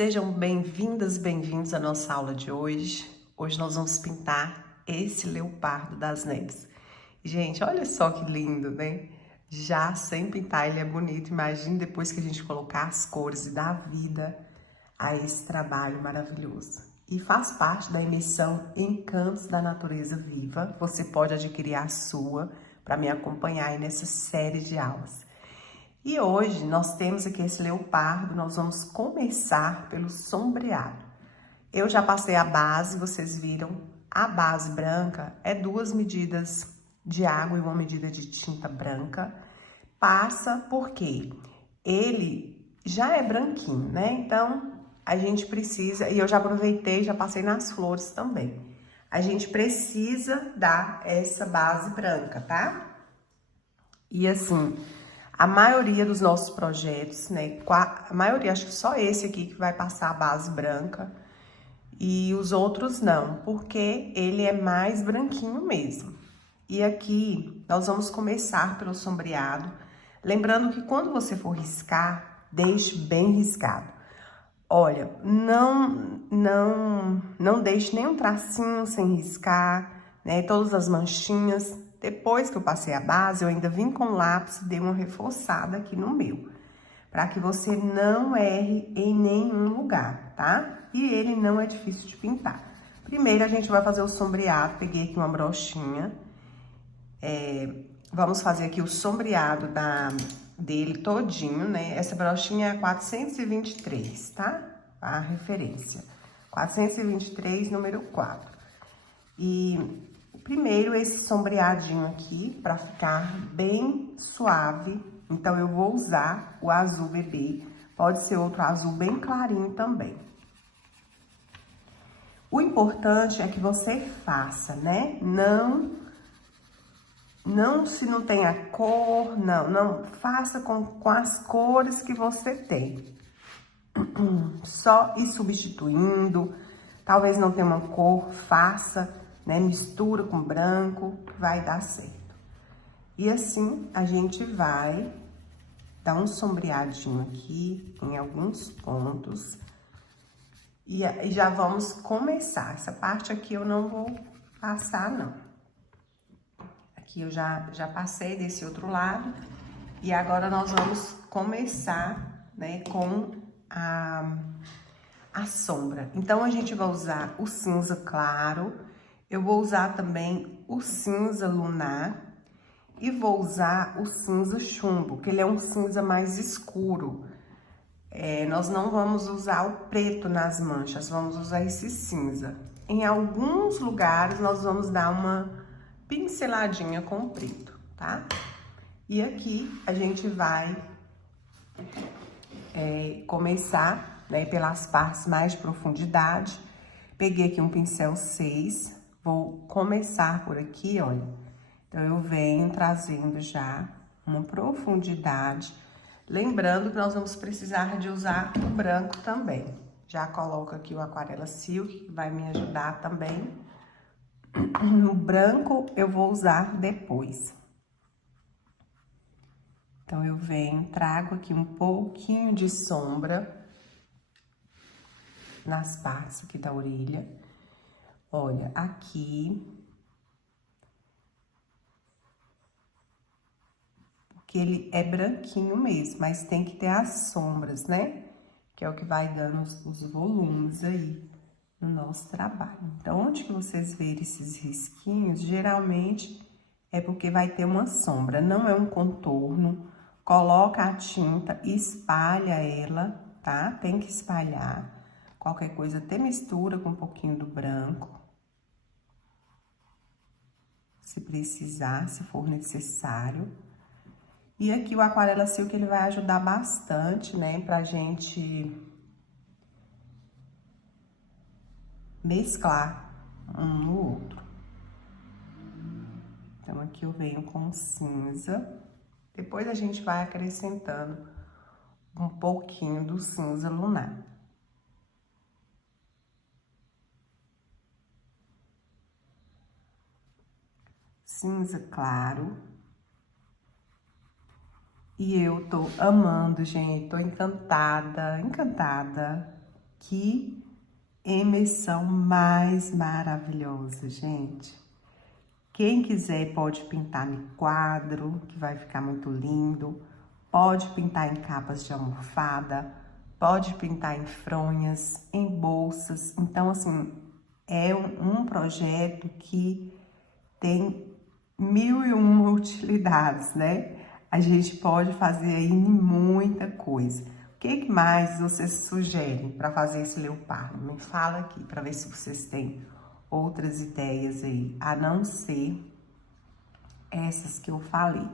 Sejam bem-vindas, bem-vindos à nossa aula de hoje. Hoje nós vamos pintar esse leopardo das neves. Gente, olha só que lindo, né? Já sem pintar ele é bonito. Imagine depois que a gente colocar as cores e dar vida a esse trabalho maravilhoso. E faz parte da imersão Encantos da Natureza Viva. Você pode adquirir a sua para me acompanhar aí nessa série de aulas. E hoje nós temos aqui esse leopardo, nós vamos começar pelo sombreado. Eu já passei a base, vocês viram, a base branca é 2 medidas de água e 1 medida de tinta branca. Passa porque ele já é branquinho, né? Então, a gente precisa, e eu já aproveitei, já passei nas flores também. A gente precisa dar essa base branca, tá? E assim, a maioria dos nossos projetos, né, a maioria, acho que só esse aqui que vai passar a base branca e os outros não, porque ele é mais branquinho mesmo. E aqui nós vamos começar pelo sombreado, lembrando que quando você for riscar, deixe bem riscado. Olha, não deixe nenhum tracinho sem riscar, né, todas as manchinhas. Depois que eu passei a base, eu ainda vim com lápis e dei uma reforçada aqui no meu, para que você não erre em nenhum lugar, tá? E ele não é difícil de pintar. Primeiro, a gente vai fazer o sombreado. Peguei aqui uma brochinha. Vamos fazer aqui o sombreado dele todinho, né? Essa brochinha é 423, tá? A referência. 423, número 4. E primeiro esse sombreadinho aqui, para ficar bem suave. Então, eu vou usar o azul bebê. Pode ser outro azul bem clarinho também. O importante é que você faça, né? Se não tem a cor, não. Faça com as cores que você tem. Só ir substituindo. Talvez não tenha uma cor, faça, né? Mistura com branco, vai dar certo. E assim, a gente vai dar um sombreadinho aqui em alguns pontos. E já vamos começar. Essa parte aqui eu não vou passar, não. Aqui eu já passei desse outro lado. E agora nós vamos começar, né, com a sombra. Então, a gente vai usar o cinza claro. Eu vou usar também o cinza lunar. E vou usar o cinza chumbo, que ele é um cinza mais escuro. Nós não vamos usar o preto nas manchas, vamos usar esse cinza. Em alguns lugares, nós vamos dar uma pinceladinha com o preto, tá? E aqui, a gente vai começar, né, pelas partes mais de profundidade. Peguei aqui um pincel 6, vou começar por aqui, olha. Então, eu venho trazendo já uma profundidade. Lembrando que nós vamos precisar de usar o branco também. Já coloco aqui o Aquarela Silk, que vai me ajudar também. O branco eu vou usar depois. Então, eu venho, trago aqui um pouquinho de sombra nas partes aqui da orelha. Olha, aqui, que ele é branquinho mesmo, mas tem que ter as sombras, né? Que é o que vai dando os volumes aí no nosso trabalho. Então, onde que vocês verem esses risquinhos, geralmente é porque vai ter uma sombra, não é um contorno. Coloca a tinta e espalha ela, tá? Tem que espalhar. Qualquer coisa, até mistura com um pouquinho do branco. Se precisar, se for necessário. E aqui o Aquarela Silk, ele vai ajudar bastante, né, pra gente mesclar um no outro. Então, aqui eu venho com cinza. Depois a gente vai acrescentando um pouquinho do cinza lunar. Cinza claro. E eu tô amando, gente, tô encantada, encantada Que imersão mais maravilhosa, gente. Quem quiser pode pintar no quadro, que vai ficar muito lindo. Pode pintar em capas de almofada, pode pintar em fronhas, em bolsas. Então, assim, é um projeto que tem 1001 utilidades, né? A gente pode fazer aí muita coisa. O que mais vocês sugerem para fazer esse leopardo? Me fala aqui para ver se vocês têm outras ideias aí, a não ser essas que eu falei.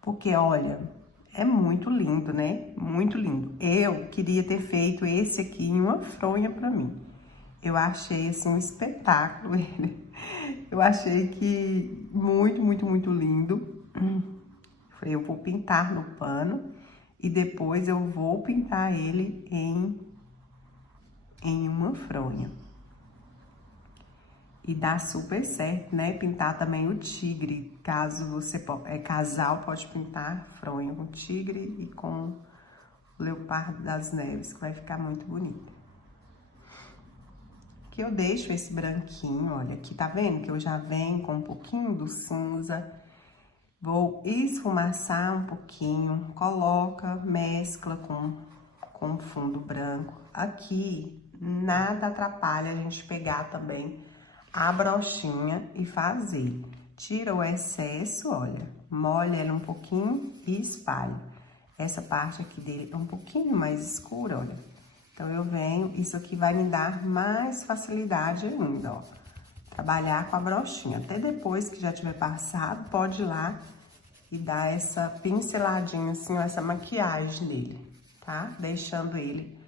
Porque, olha, é muito lindo, né? Muito lindo. Eu queria ter feito esse aqui em uma fronha para mim. Eu achei, assim, um espetáculo ele. Eu achei que muito lindo. Eu vou pintar no pano e depois eu vou pintar ele em uma fronha. E dá super certo, né? Pintar também o tigre, caso você casal, pode pintar fronha com tigre e com o leopardo das neves, que vai ficar muito bonito. Que eu deixo esse branquinho, olha aqui, tá vendo? Que eu já venho com um pouquinho do cinza. Vou esfumaçar um pouquinho, coloca, mescla com fundo branco. Aqui, nada atrapalha a gente pegar também a brochinha e fazer. Tira o excesso, olha, molha ela um pouquinho e espalha. Essa parte aqui dele é um pouquinho mais escura, olha. Então, eu venho, isso aqui vai me dar mais facilidade ainda, ó. Trabalhar com a brochinha. Até depois que já tiver passado, pode ir lá e dar essa pinceladinha, assim, ó, essa maquiagem nele, tá? Deixando ele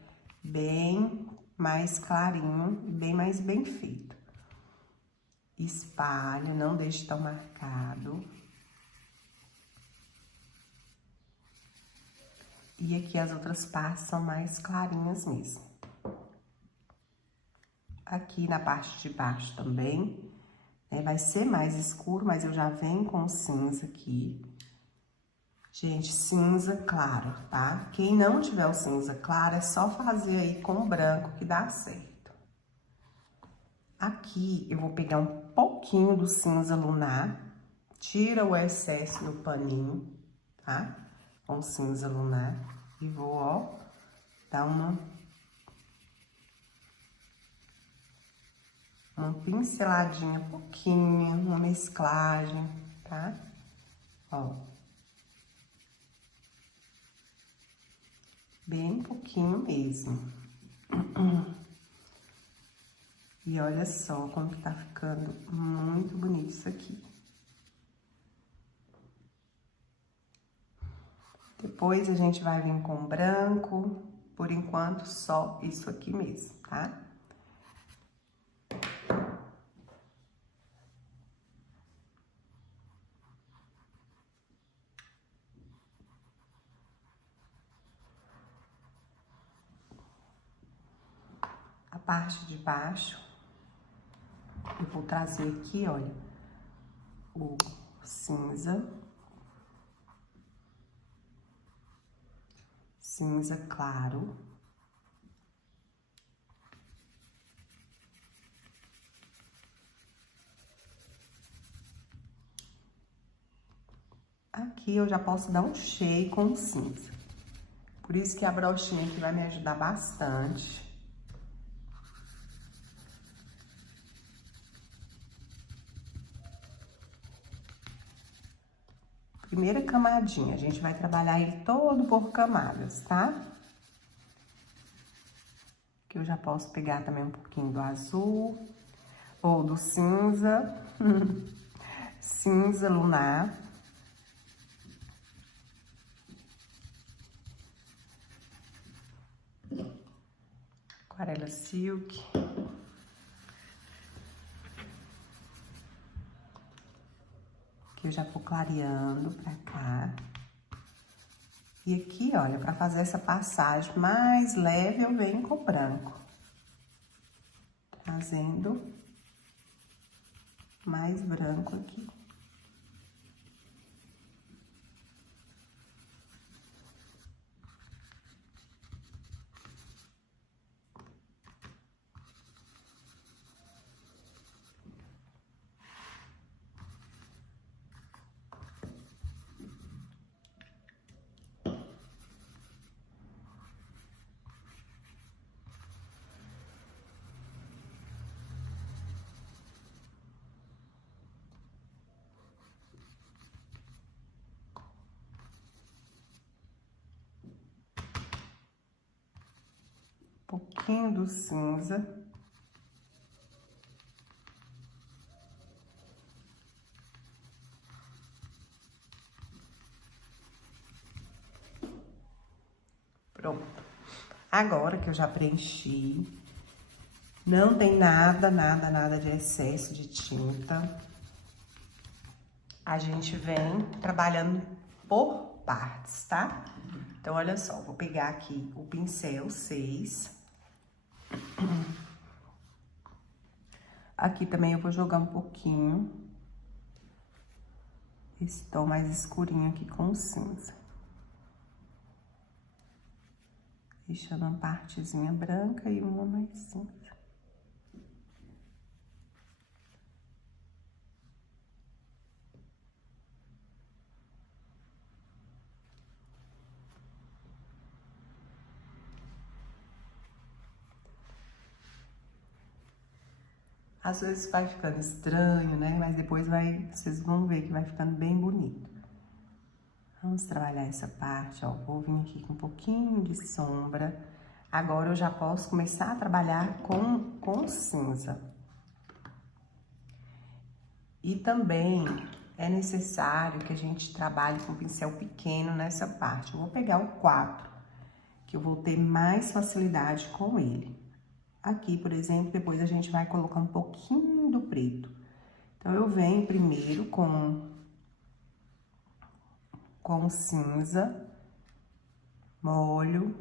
bem mais clarinho e bem mais bem feito. Espalha, não deixe tão marcado. E aqui as outras partes são mais clarinhas mesmo. Aqui na parte de baixo também, né, vai ser mais escuro, mas eu já venho com o cinza aqui. Gente, cinza claro, tá? Quem não tiver o cinza claro, é só fazer aí com o branco que dá certo. Aqui, eu vou pegar um pouquinho do cinza lunar, tira o excesso no paninho, tá? Com cinza lunar. E vou, ó, dar uma pinceladinha, pouquinho, uma mesclagem, tá? Ó. Bem pouquinho mesmo. E olha só como que tá ficando muito bonito isso aqui. Depois a gente vai vir com branco, por enquanto só isso aqui mesmo, tá? A parte de baixo, eu vou trazer aqui, olha, o cinza. Cinza claro. Aqui eu já posso dar um cheio com o cinza. Por isso que a brochinha aqui vai me ajudar bastante. Primeira camadinha, a gente vai trabalhar ele todo por camadas, tá? Que eu já posso pegar também um pouquinho do azul ou do cinza, cinza lunar. Aquarela silk. Que eu já vou clareando pra cá. E aqui, olha, pra fazer essa passagem mais leve, eu venho com branco. Trazendo mais branco aqui. pouquinho do cinza. Pronto. Agora que eu já preenchi, não tem nada de excesso de tinta. A gente vem trabalhando por partes, tá? Então, olha só, vou pegar aqui o pincel 6. Aqui também eu vou jogar um pouquinho esse tom mais escurinho aqui com o cinza. Deixando uma partezinha branca e uma mais cinza. Às vezes vai ficando estranho, né? Mas depois vocês vão ver que vai ficando bem bonito. Vamos trabalhar essa parte, ó. Vou vir aqui com um pouquinho de sombra. Agora eu já posso começar a trabalhar com cinza. E também é necessário que a gente trabalhe com pincel pequeno nessa parte. Eu vou pegar o 4, que eu vou ter mais facilidade com ele. Aqui, por exemplo, depois a gente vai colocar um pouquinho do preto. Então, eu venho primeiro com cinza, molho,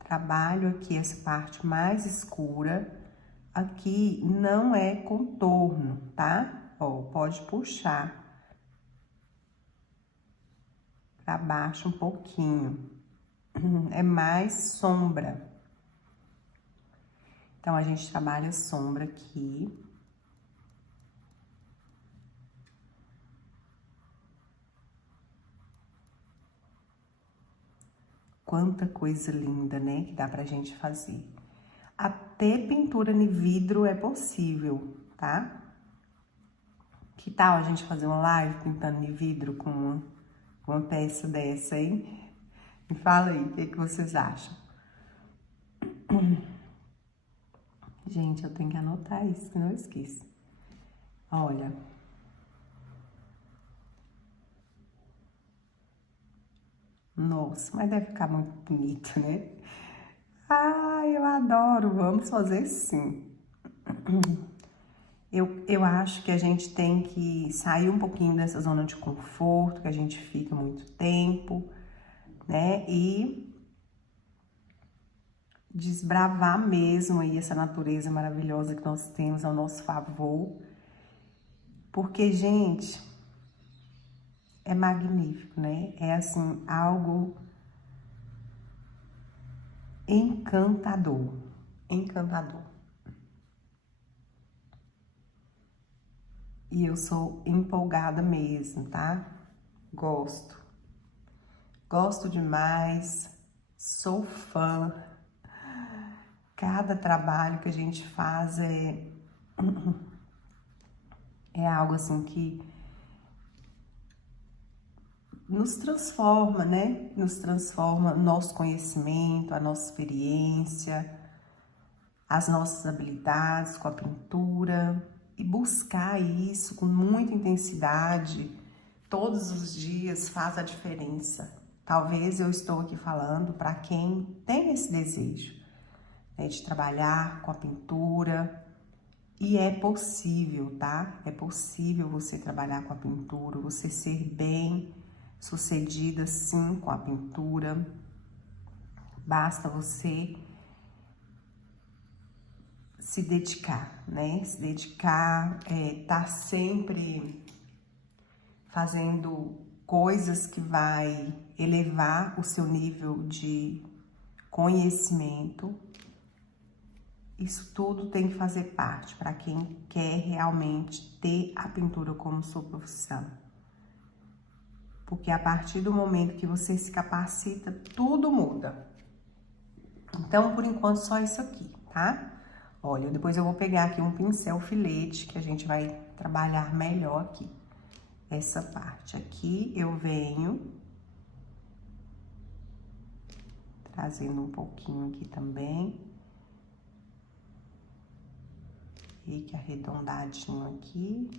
trabalho aqui essa parte mais escura. Aqui não é contorno, tá? Ó, pode puxar pra baixo um pouquinho. É mais sombra. Então, a gente trabalha a sombra aqui. Quanta coisa linda, né, que dá pra gente fazer. Até pintura em vidro é possível, tá? Que tal a gente fazer uma live pintando em vidro com uma peça dessa, hein? Me fala aí, o que vocês acham? Gente, eu tenho que anotar isso, que não esqueço. Olha. Nossa, mas deve ficar muito bonito, né? Ai, eu adoro, vamos fazer sim. Eu acho que a gente tem que sair um pouquinho dessa zona de conforto, que a gente fica muito tempo, né? E desbravar mesmo aí essa natureza maravilhosa que nós temos ao nosso favor. Porque, gente, é magnífico, né? É assim, algo encantador, encantador. E eu sou empolgada mesmo, tá? Gosto. Gosto demais, sou fã. Cada trabalho que a gente faz é algo assim que nos transforma, né? Nos transforma nosso conhecimento, a nossa experiência, as nossas habilidades com a pintura. E buscar isso com muita intensidade, todos os dias, faz a diferença. Talvez eu estou aqui falando para quem tem esse desejo, né, de trabalhar com a pintura. E é possível, tá? É possível você trabalhar com a pintura, você ser bem sucedida, sim, com a pintura. Basta você se dedicar, né? Se dedicar, tá sempre fazendo coisas que vai elevar o seu nível de conhecimento. Isso tudo tem que fazer parte para quem quer realmente ter a pintura como sua profissão. Porque a partir do momento que você se capacita, tudo muda. Então, por enquanto, só isso aqui, tá? Olha, depois eu vou pegar aqui um pincel filete, que a gente vai trabalhar melhor aqui. Essa parte aqui, eu venho trazendo um pouquinho aqui também. Fique arredondadinho aqui.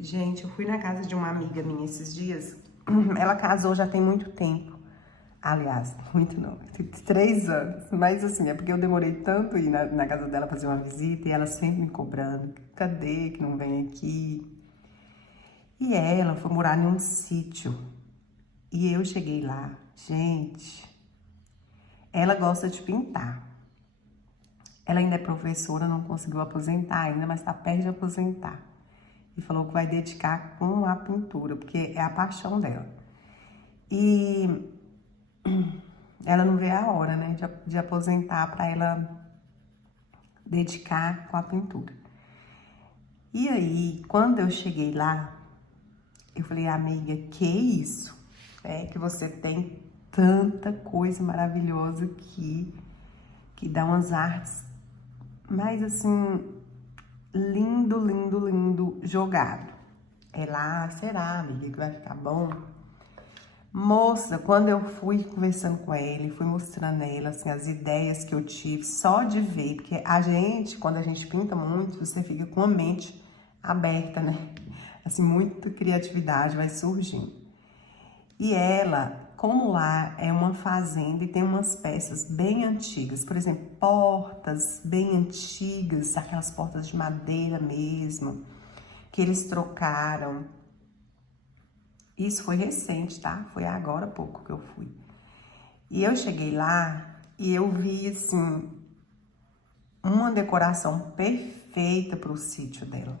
Gente, eu fui na casa de uma amiga minha esses dias. Ela casou já tem muito tempo. Aliás, muito não, tem 3 anos. Mas assim, é porque eu demorei tanto ir na casa dela fazer uma visita e ela sempre me cobrando. Cadê que não vem aqui? E ela foi morar em um sítio. E eu cheguei lá. Gente, ela gosta de pintar. Ela ainda é professora, não conseguiu aposentar ainda, mas tá perto de aposentar. E falou que vai dedicar com a pintura, porque é a paixão dela. E ela não vê a hora, né, de aposentar para ela dedicar com a pintura. E aí, quando eu cheguei lá, eu falei, amiga, que isso? É que você tem tanta coisa maravilhosa aqui, que dá umas artes, mas assim, lindo, lindo, lindo jogado. É lá, será, amiga, que vai ficar bom? Moça, quando eu fui conversando com ela, fui mostrando a ela, assim, as ideias que eu tive, só de ver, porque a gente, quando a gente pinta muito, você fica com a mente aberta, né? Assim, muita criatividade vai surgindo. E ela, como lá é uma fazenda e tem umas peças bem antigas, por exemplo, portas bem antigas, aquelas portas de madeira mesmo, que eles trocaram. Isso foi recente, tá? Foi agora há pouco que eu fui. E eu cheguei lá e eu vi, assim, uma decoração perfeita para o sítio dela.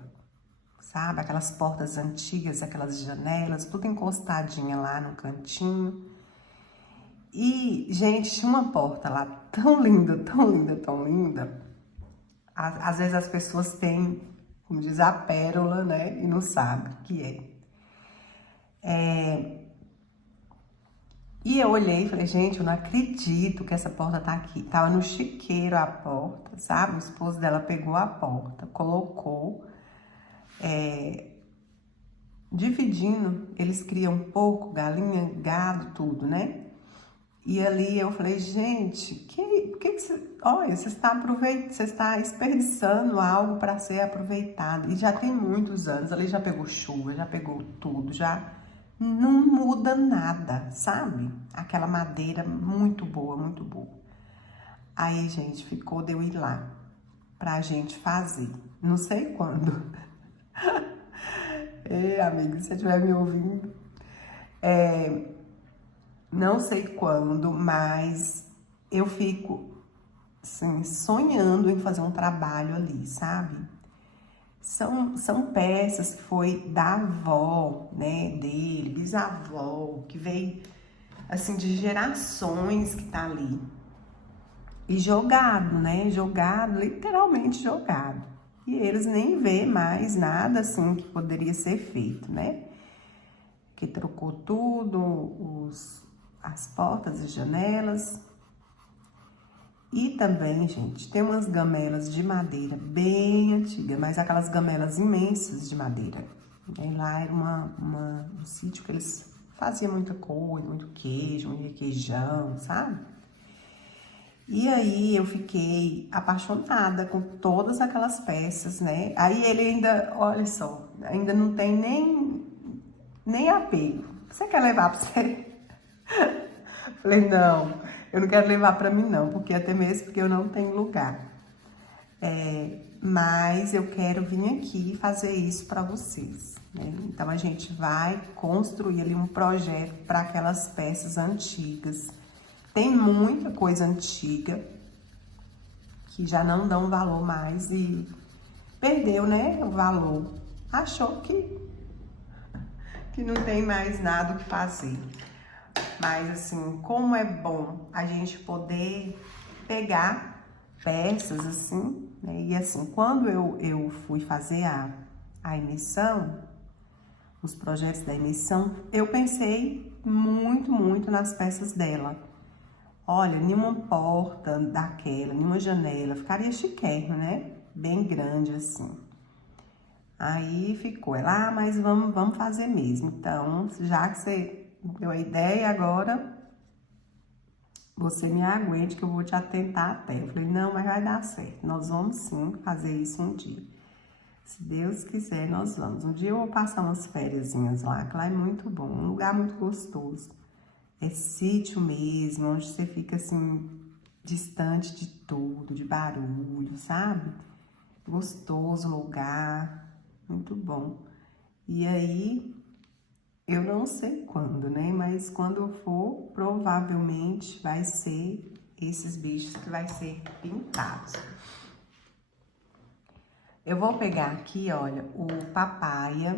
Sabe? Aquelas portas antigas, aquelas janelas, tudo encostadinha lá no cantinho. E, gente, tinha uma porta lá tão linda, tão linda, tão linda. Às vezes as pessoas têm, como diz, a pérola, né? E não sabem o que é. E eu olhei e falei, gente, eu não acredito que essa porta tá aqui. Tava no chiqueiro a porta, sabe? O esposo dela pegou a porta, colocou, dividindo. Eles criam porco, galinha, gado, tudo, né? E ali eu falei, gente, que você... Olha, você está desperdiçando algo para ser aproveitado. E já tem muitos anos, ali já pegou chuva, já pegou tudo, já... Não muda nada, sabe? Aquela madeira muito boa, muito boa. Aí, gente, ficou de eu ir lá pra gente fazer. Não sei quando. Ei, amigo, se você estiver me ouvindo. Não sei quando, mas eu fico, assim, sonhando em fazer um trabalho ali, sabe? São peças que foi da avó, né, dele, bisavó, que veio, assim, de gerações que tá ali. E jogado, né, jogado, literalmente jogado. E eles nem vê mais nada, assim, que poderia ser feito, né? Que trocou tudo, as portas e janelas. E também, gente, tem umas gamelas de madeira bem antiga, mas aquelas gamelas imensas de madeira. E lá era um sítio que eles faziam muita coisa, muito queijo, muito requeijão, sabe? E aí eu fiquei apaixonada com todas aquelas peças, né? Aí ele ainda, olha só, ainda não tem nem apego. Você quer levar pra você? Falei, não, eu não quero levar pra mim não, porque até mesmo porque eu não tenho lugar. Mas eu quero vir aqui fazer isso pra vocês, né? Então a gente vai construir ali um projeto para aquelas peças antigas. Tem muita coisa antiga que já não dão valor mais e perdeu, né, o valor. Achou que não tem mais nada o que fazer. Mas, assim, como é bom a gente poder pegar peças, assim, né? E, assim, quando eu fui fazer a emissão, os projetos da emissão, eu pensei muito nas peças dela. Olha, nenhuma porta daquela, nenhuma janela, ficaria chiquérrimo, né? Bem grande assim. Aí ficou, ela, mas vamos fazer mesmo. Então, já que você deu a ideia, agora você me aguente que eu vou te atentar até. Eu falei, não, mas vai dar certo. Nós vamos sim fazer isso um dia. Se Deus quiser, nós vamos. Um dia eu vou passar umas fériasinhas lá, que lá é muito bom, um lugar muito gostoso. É sítio mesmo, onde você fica assim, distante de tudo, de barulho, sabe? Gostoso lugar, muito bom. E aí, eu não sei quando, né? Mas quando eu for, provavelmente vai ser esses bichos que vai ser pintados. Eu vou pegar aqui, olha, o papaya.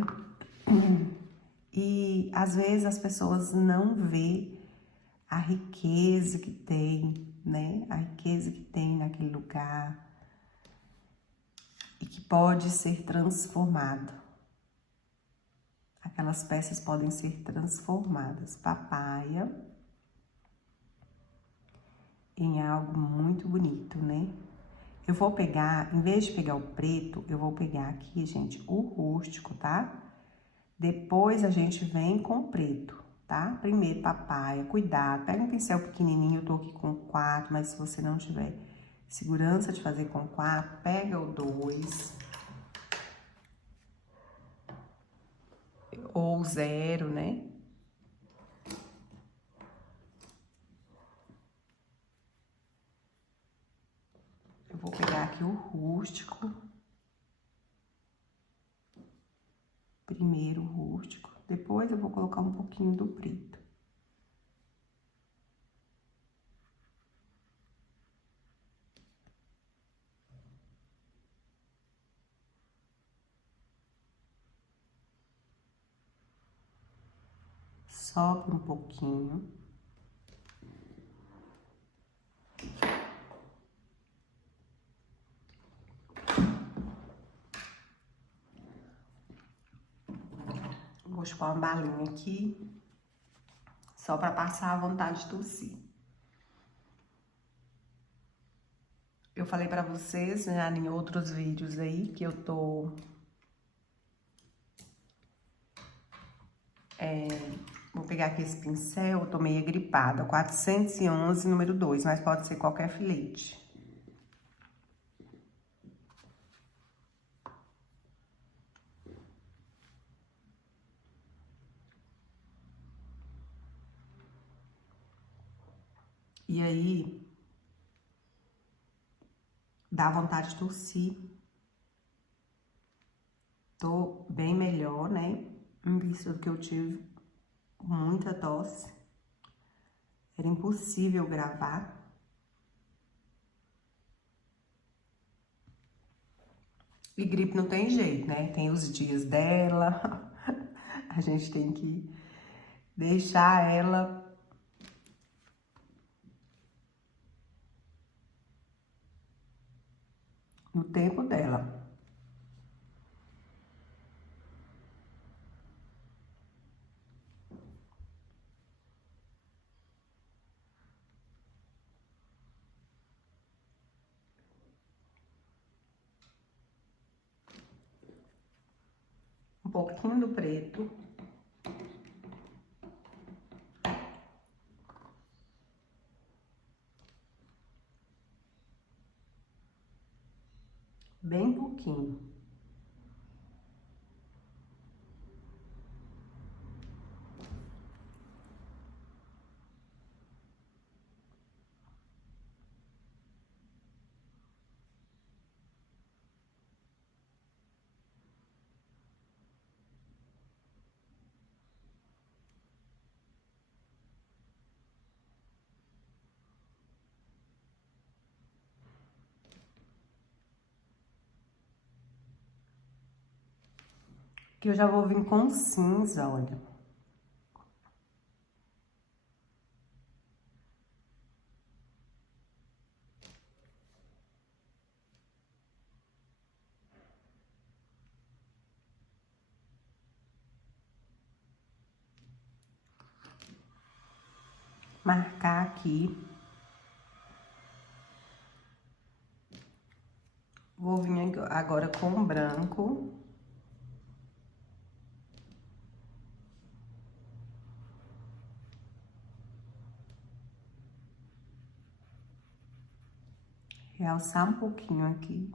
E às vezes as pessoas não vê a riqueza que tem, né? A riqueza que tem naquele lugar e que pode ser transformado. Aquelas peças podem ser transformadas. Papaya em algo muito bonito, né? Eu vou pegar, em vez de pegar o preto, eu vou pegar aqui, gente, o rústico, tá? Depois a gente vem com o preto, tá? Primeiro, papaya, cuidado, pega um pincel pequenininho, eu tô aqui com 4, mas se você não tiver segurança de fazer com 4, pega o 2. Ou 0, né? Eu vou pegar aqui o rústico. Primeiro o rústico, depois eu vou colocar um pouquinho do preto. Sopra um pouquinho. Vou chupar uma balinha aqui, só para passar a vontade de tossir. Eu falei para vocês já em outros vídeos aí que eu tô vou pegar aqui esse pincel, eu tô meio gripada, 411, número 2, mas pode ser qualquer filete. E aí, dá vontade de tossir. Tô bem melhor, né? Em vista do que eu tive muita tosse. Era impossível gravar. E gripe não tem jeito, né? Tem os dias dela. A gente tem que deixar ela no tempo dela. Um pouquinho do preto. Bem pouquinho. Que eu já vou vir com cinza, olha. marcar aqui. Vou vir agora com o branco. Realçar um pouquinho aqui.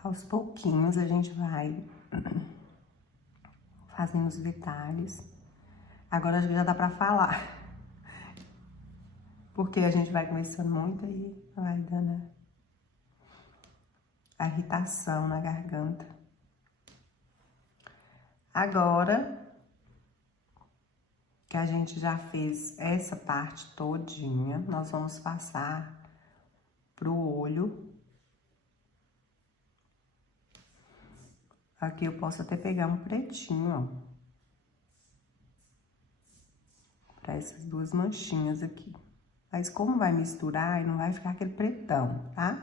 Aos pouquinhos a gente vai fazendo os detalhes. Agora já dá pra falar. Porque a gente vai começando muito aí, vai dando a irritação na garganta. Agora que a gente já fez essa parte todinha, nós vamos passar pro olho. Aqui eu posso até pegar um pretinho, ó. Pra essas duas manchinhas aqui. Mas como vai misturar, não vai ficar aquele pretão, tá?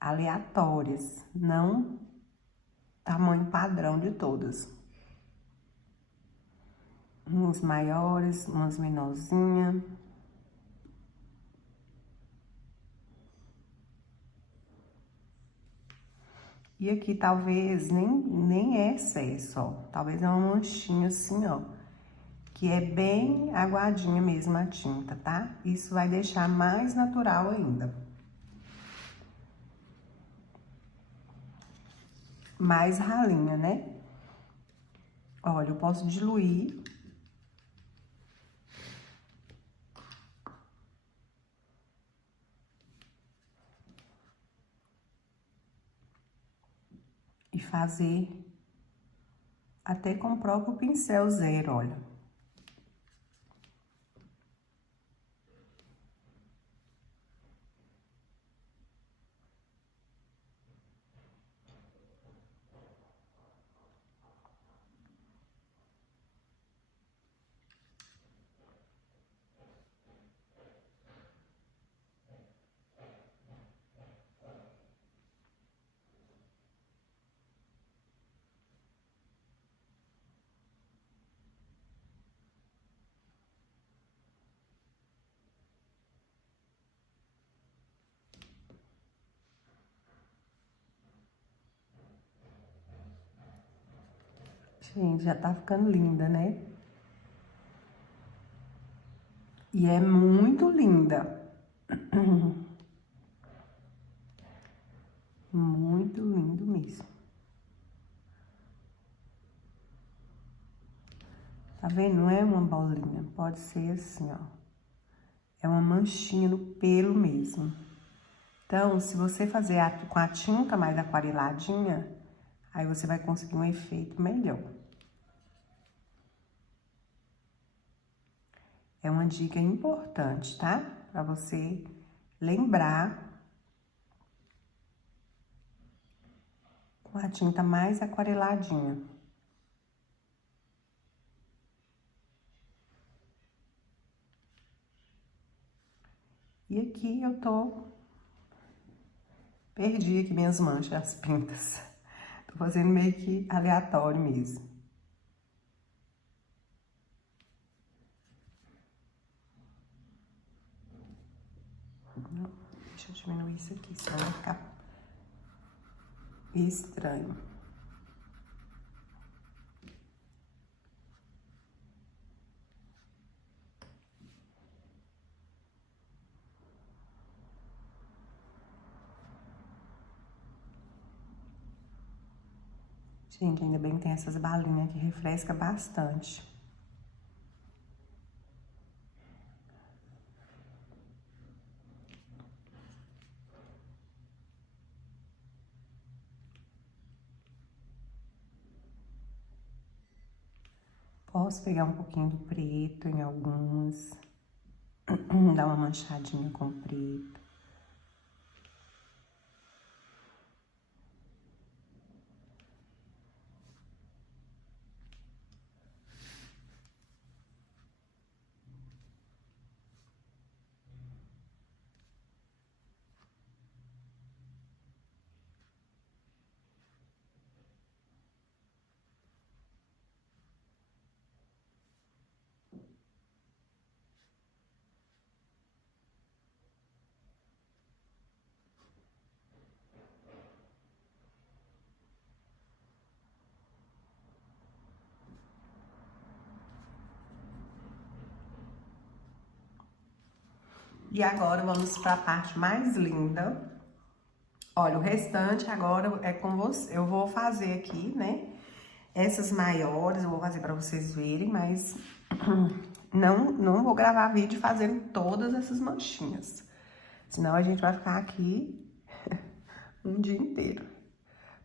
Aleatórias, não tamanho padrão de todas. Uns maiores, umas menorzinhas. E aqui talvez nem é excesso, ó. Talvez é uma manchinha assim, ó. Que é bem aguadinha mesmo a tinta, tá? Isso vai deixar mais natural ainda. Mais ralinha, né? Olha, eu posso diluir. E fazer até com o próprio pincel zero, olha. Gente, já tá ficando linda, né? E é muito linda. Muito lindo mesmo. Tá vendo? Não é uma bolinha, pode ser assim, ó. É uma manchinha no pelo mesmo. Então, se você fazer com a tinta mais aquareladinha, aí você vai conseguir um efeito melhor. É uma dica importante, tá? Pra você lembrar com a tinta mais aquareladinha. E aqui eu perdi aqui minhas manchas, as pintas. Tô fazendo meio que aleatório mesmo. Não, deixa eu diminuir isso aqui, senão vai ficar estranho. Gente, ainda bem que tem essas balinhas que refresca bastante. Posso pegar um pouquinho do preto em algumas, dar uma manchadinha com preto. E agora vamos para a parte mais linda. Olha, o restante agora é com você. Eu vou fazer aqui, né? Essas maiores eu vou fazer para vocês verem, mas não vou gravar vídeo fazendo todas essas manchinhas. Senão a gente vai ficar aqui um dia inteiro.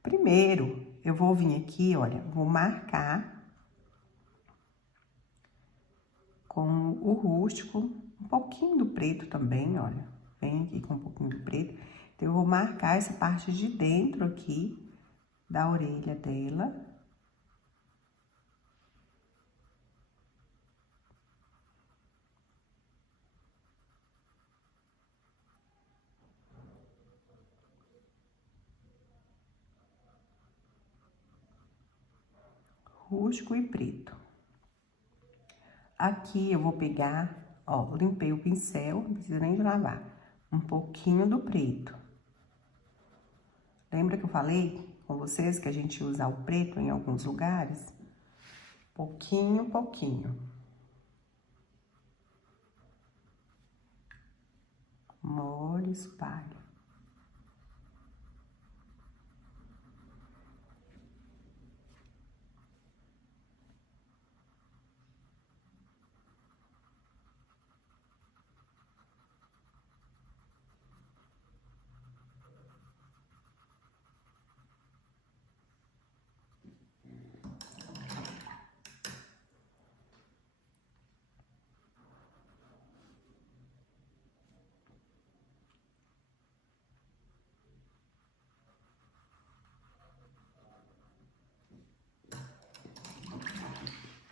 Primeiro, eu vou vir aqui, olha, vou marcar com o rústico, um pouquinho do preto também, olha. Vem aqui com um pouquinho do preto. Então, eu vou marcar essa parte de dentro aqui da orelha dela. Rústico e preto. Aqui eu vou pegar, ó, limpei o pincel, não precisa nem de lavar. Um pouquinho do preto. Lembra que eu falei com vocês que a gente usa o preto em alguns lugares? Pouquinho, pouquinho. Molho, espalho.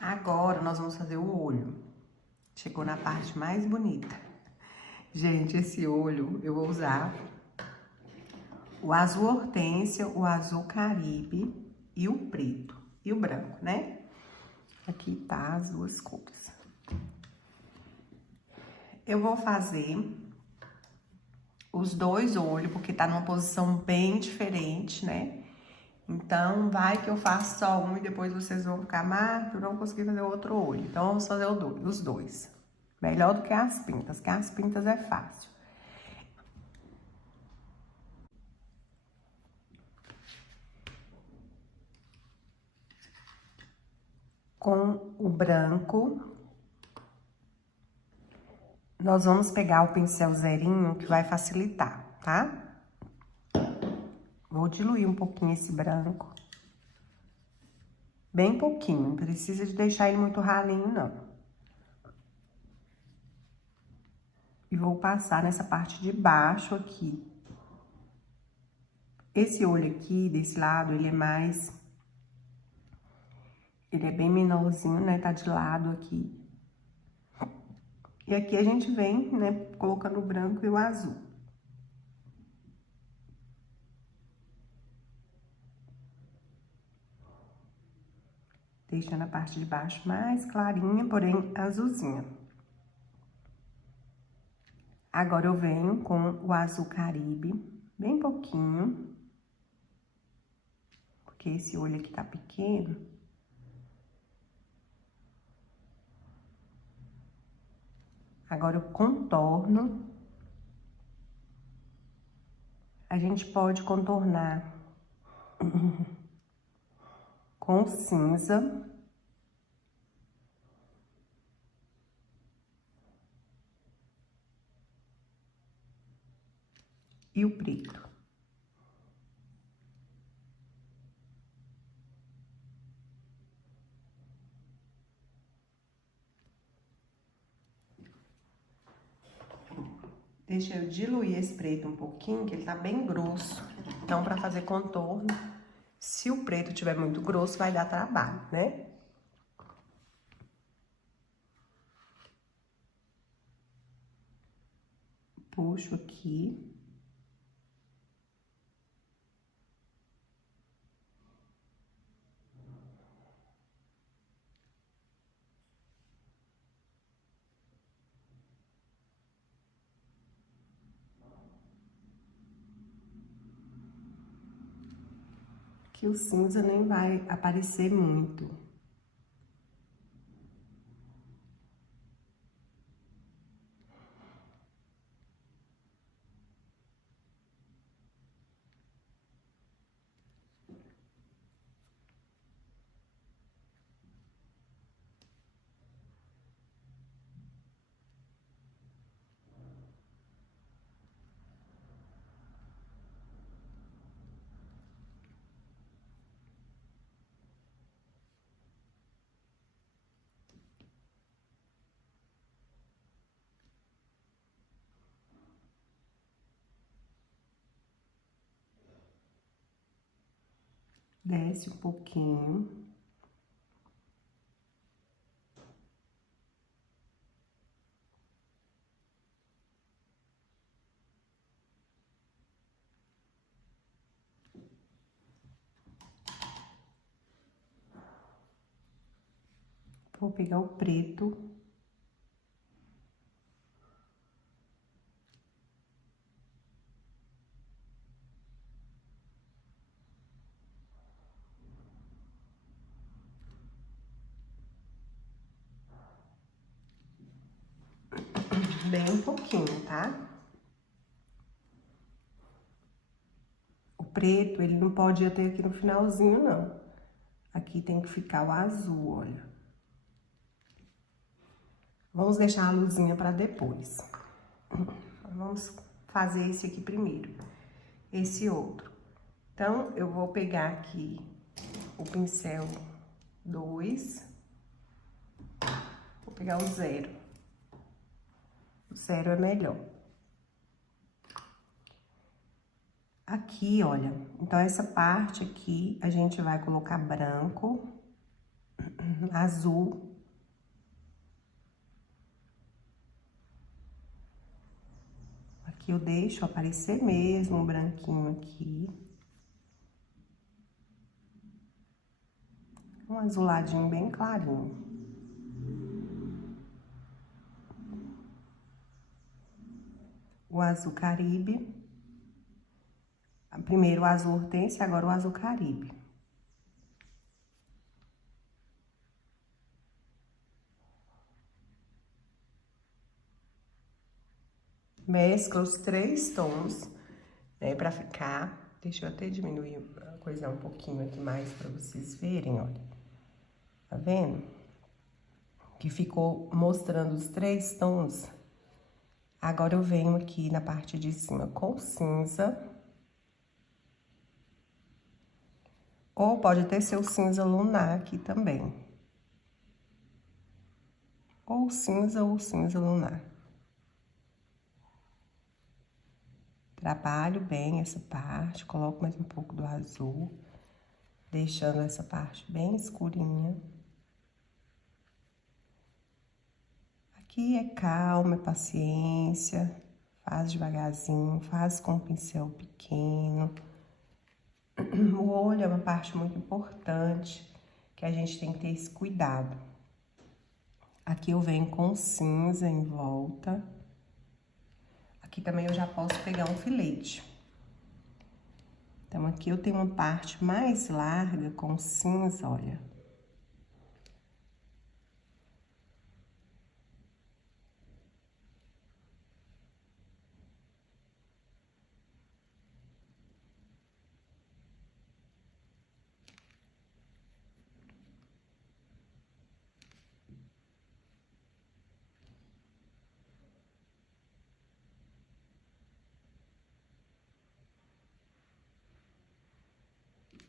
Agora, nós vamos fazer o olho. Chegou na parte mais bonita. Gente, esse olho eu vou usar o azul hortênsia, o azul caribe e o preto. E o branco, né? Aqui tá as duas cores. Eu vou fazer os dois olhos, porque tá numa posição bem diferente, né? Então, vai que eu faço só um e depois vocês vão ficar, Marta, eu não consegui fazer outro olho. Então, vamos fazer os dois. Melhor do que as pintas, que as pintas é fácil. Com o branco, nós vamos pegar o pincel zerinho, que vai facilitar, tá? Vou diluir um pouquinho esse branco. Bem pouquinho, não precisa de deixar ele muito ralinho, não. E vou passar nessa parte de baixo aqui. Esse olho aqui, desse lado, ele é mais... Ele é bem menorzinho, né? Tá de lado aqui. E aqui a gente vem, né, colocando o branco e o azul. Deixando a parte de baixo mais clarinha, porém azulzinha. Agora eu venho com o azul Caribe, bem pouquinho. Porque esse olho aqui tá pequeno. Agora eu contorno. A gente pode contornar com cinza. E o preto. Deixa eu diluir esse preto um pouquinho, que ele tá bem grosso. Então, pra fazer contorno, se o preto tiver muito grosso, vai dar trabalho, né? Puxo aqui. Que o cinza nem vai aparecer muito. Desce um pouquinho. Vou pegar o preto. Bem um pouquinho, tá? O preto, ele não pode ir até aqui no finalzinho, não. Aqui tem que ficar o azul, olha. Vamos deixar a luzinha pra depois. Vamos fazer esse aqui primeiro. Esse outro. Então, eu vou pegar aqui o pincel 2. Vou pegar o 0. O 0 é melhor. Aqui, olha, então essa parte aqui a gente vai colocar branco, azul. Aqui eu deixo aparecer mesmo o branquinho aqui. Um azuladinho bem clarinho. O azul Caribe. Primeiro o azul Hortência, agora o azul Caribe. Mescla os 3 tons, né, pra ficar... Deixa eu até diminuir a coisa um pouquinho aqui mais pra vocês verem, olha. Tá vendo? Que ficou mostrando os 3 tons. Agora eu venho aqui na parte de cima com cinza. Ou pode até ser o cinza lunar aqui também. Ou cinza lunar. Trabalho bem essa parte, coloco mais um pouco do azul, deixando essa parte bem escurinha. Aqui é calma, é paciência, faz devagarzinho, faz com um pincel pequeno. O olho é uma parte muito importante, que a gente tem que ter esse cuidado. Aqui eu venho com cinza em volta. Aqui também eu já posso pegar um filete. Então, aqui eu tenho uma parte mais larga com cinza, olha.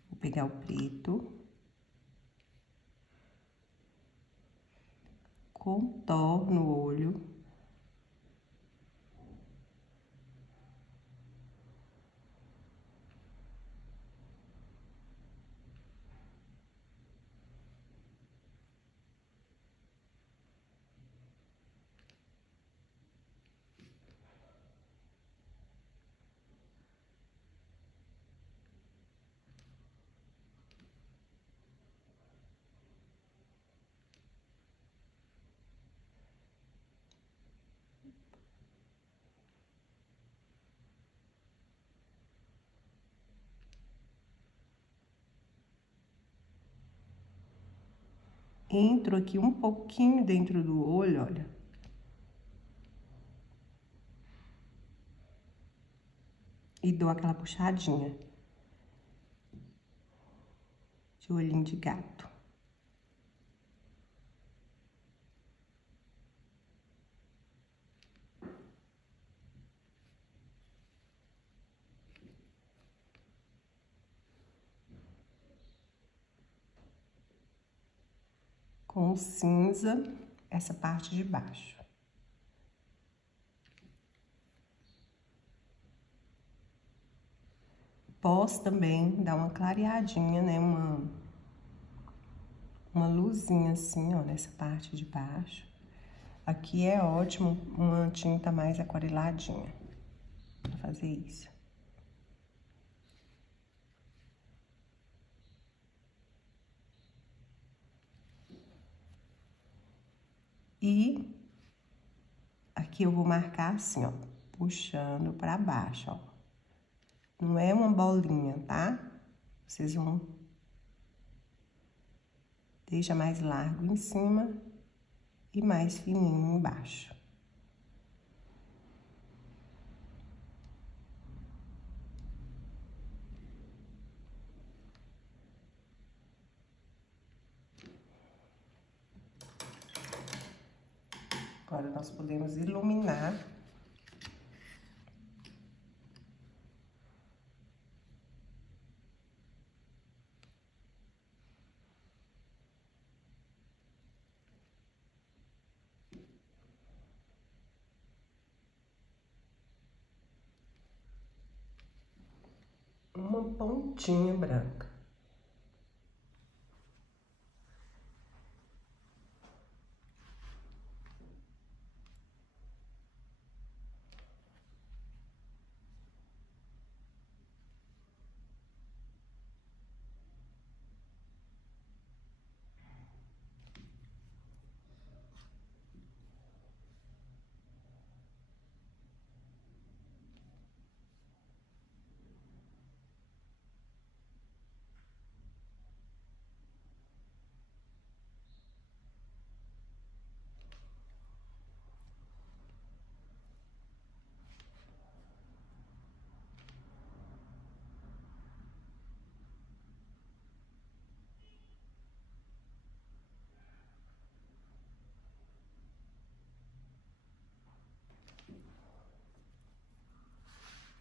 Vou pegar o preto. Contorno o olho. Entro aqui um pouquinho dentro do olho, olha. E dou aquela puxadinha. De olhinho de gato. Com o cinza, essa parte de baixo. Posso também dar uma clareadinha, né? Uma luzinha assim, ó, nessa parte de baixo. Aqui é ótimo uma tinta mais aquareladinha pra fazer isso. E aqui eu vou marcar assim, ó, puxando pra baixo, ó. Não é uma bolinha, tá? Vocês vão... Deixa mais largo em cima e mais fininho embaixo. Agora, nós podemos iluminar. Uma pontinha branca.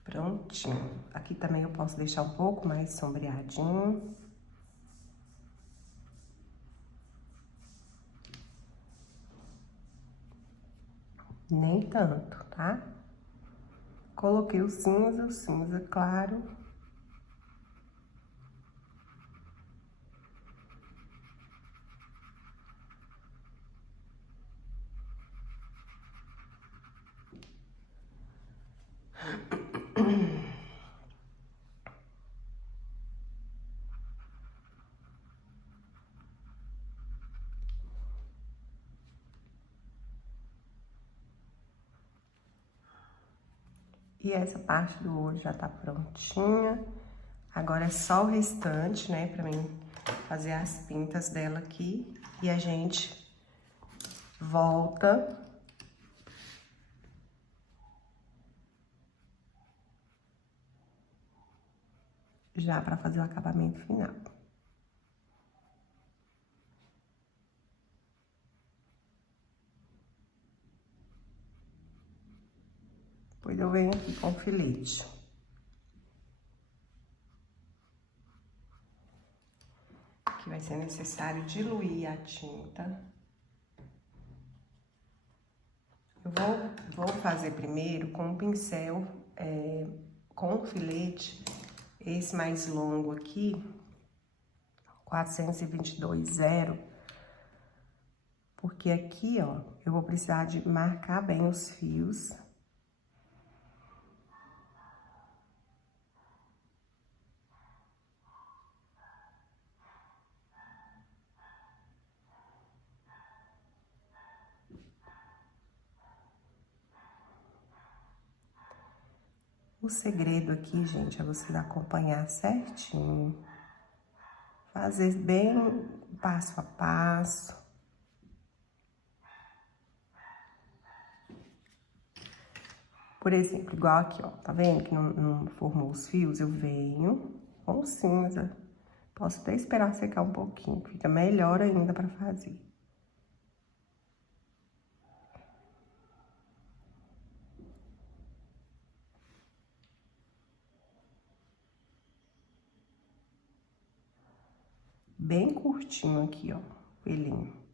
Prontinho. Aqui também eu posso deixar um pouco mais sombreadinho. Nem tanto, tá? Coloquei o cinza claro. E essa parte do olho já tá prontinha. Agora é só o restante, né, pra mim fazer as pintas dela aqui. E a gente volta já pra fazer o acabamento final. Depois eu venho aqui com o filete. Aqui vai ser necessário diluir a tinta. Eu vou fazer primeiro com um pincel, com o filete, esse mais longo aqui, 422,0, porque aqui, ó, eu vou precisar de marcar bem os fios. O segredo aqui, gente, é vocês acompanhar certinho. Fazer bem passo a passo. Por exemplo, igual aqui, ó, tá vendo que não formou os fios? Eu venho com cinza. Posso até esperar secar um pouquinho, fica melhor ainda pra fazer. Bem curtinho aqui, ó, pelinho.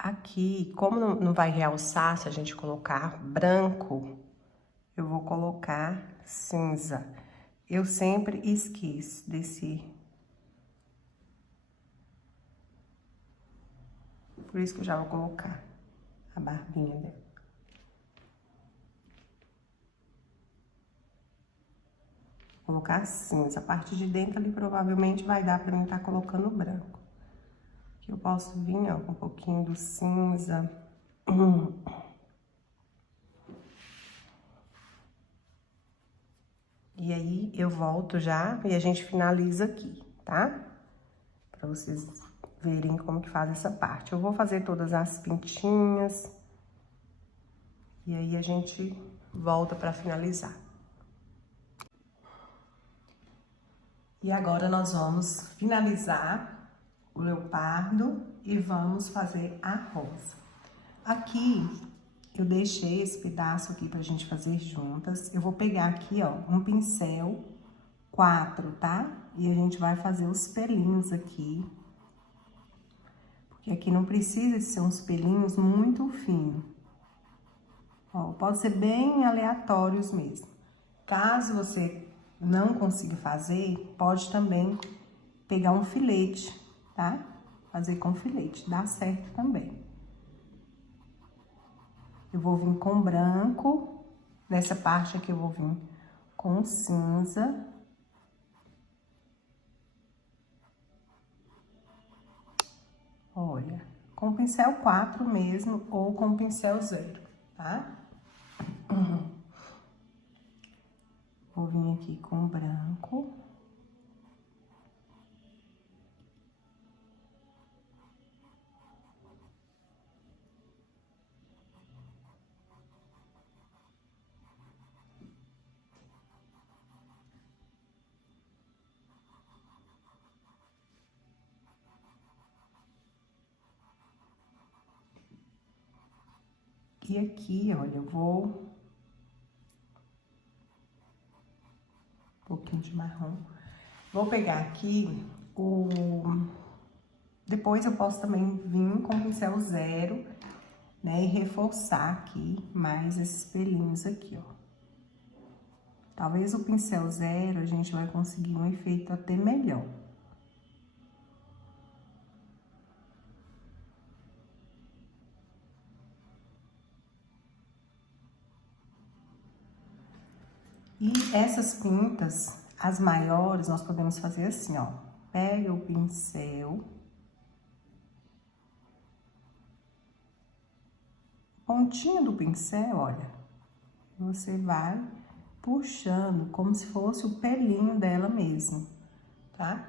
Aqui, como não vai realçar se a gente colocar branco, eu vou colocar cinza. Eu sempre esqueço desse... Por isso que eu já vou colocar a barbinha dela. Vou colocar cinza. A parte de dentro ali provavelmente vai dar pra mim estar colocando branco. Eu posso vir, ó, com um pouquinho do cinza. E aí, eu volto já e a gente finaliza aqui, tá? Pra vocês verem como que faz essa parte. Eu vou fazer todas as pintinhas. E aí, a gente volta pra finalizar. E agora, nós vamos finalizar o leopardo e vamos fazer a rosa. Aqui, eu deixei esse pedaço aqui pra gente fazer juntas. Eu vou pegar aqui, ó, um pincel 4, tá? E a gente vai fazer os pelinhos aqui. Porque aqui não precisa ser uns pelinhos muito finos. Ó, pode ser bem aleatórios mesmo. Caso você não consiga fazer, pode também pegar um filete, tá? Fazer com filete, dá certo também. Eu vou vir com branco, nessa parte aqui eu vou vir com cinza. Olha, com pincel 4 mesmo, ou com pincel 0, tá? Vou vir aqui com branco. E aqui, olha, eu vou... um pouquinho de marrom. Vou pegar aqui o... Depois eu posso também vir com pincel 0 né? E reforçar aqui mais esses pelinhos aqui, ó. Talvez o pincel zero a gente vai conseguir um efeito até melhor. E essas pintas, as maiores, nós podemos fazer assim, ó. Pega o pincel, pontinha do pincel, olha, você vai puxando como se fosse o pelinho dela mesmo, tá?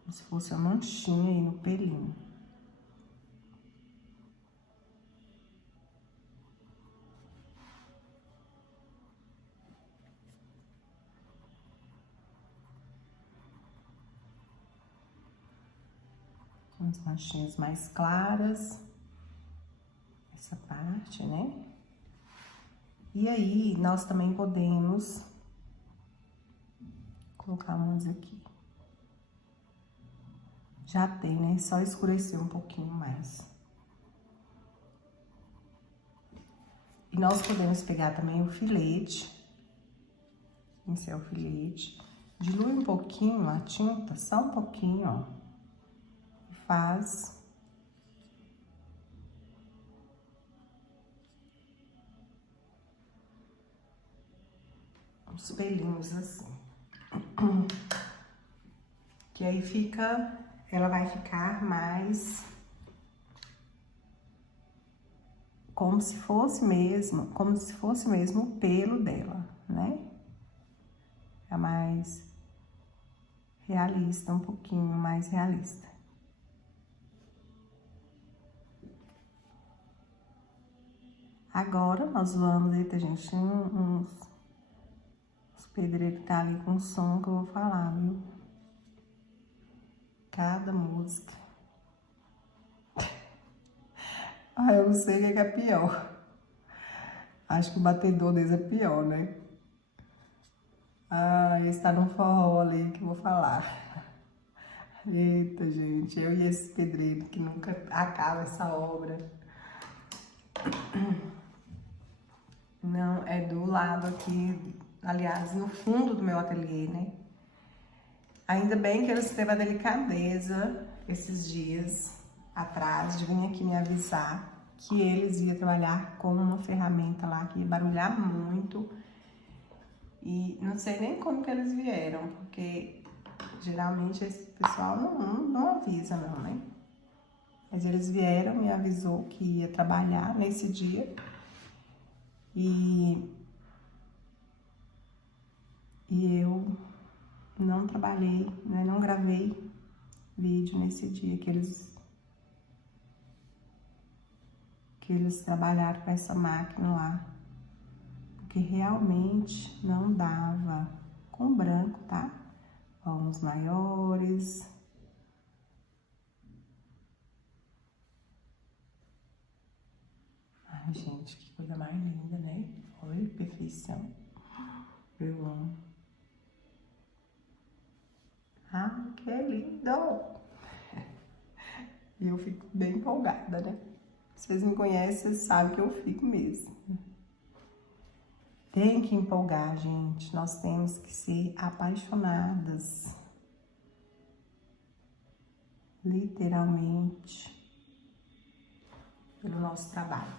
Como se fosse a manchinha aí no pelinho. As manchinhas mais claras, essa parte, né? E aí, nós também podemos colocar umas aqui. Já tem, né? Só escurecer um pouquinho mais. E nós podemos pegar também o filete, pincel filete, dilui um pouquinho a tinta, só um pouquinho, ó. Faz uns pelinhos assim. Que aí fica, ela vai ficar mais como se fosse mesmo o pelo dela, né? É mais realista, um pouquinho mais realista. Agora, nós vamos, eita, gente, uns pedreiros que tá ali com som que eu vou falar, viu? Cada música. Ah, eu não sei o que é pior. Acho que o batedor deles é pior, né? Ah, esse tá no forró ali que eu vou falar. Eita, gente, eu e esse pedreiro que nunca acaba essa obra. Não, é do lado aqui, aliás, no fundo do meu ateliê, né? Ainda bem que eles teve a delicadeza, esses dias atrás, de vir aqui me avisar que eles iam trabalhar com uma ferramenta lá que ia barulhar muito. E não sei nem como que eles vieram, porque geralmente esse pessoal não avisa não, né? Mas eles vieram, me avisou que ia trabalhar nesse dia. E eu não trabalhei, né? Não gravei vídeo nesse dia que eles trabalharam com essa máquina lá. Porque realmente não dava com branco, tá? Vamos maiores. Ai, gente, que coisa mais linda, né? Olha, perfeição. Eu amo. Ah, que lindo! E eu fico bem empolgada, né? Vocês me conhecem, vocês sabem que eu fico mesmo. Tem que empolgar, gente. Nós temos que ser apaixonadas. Literalmente. Pelo nosso trabalho.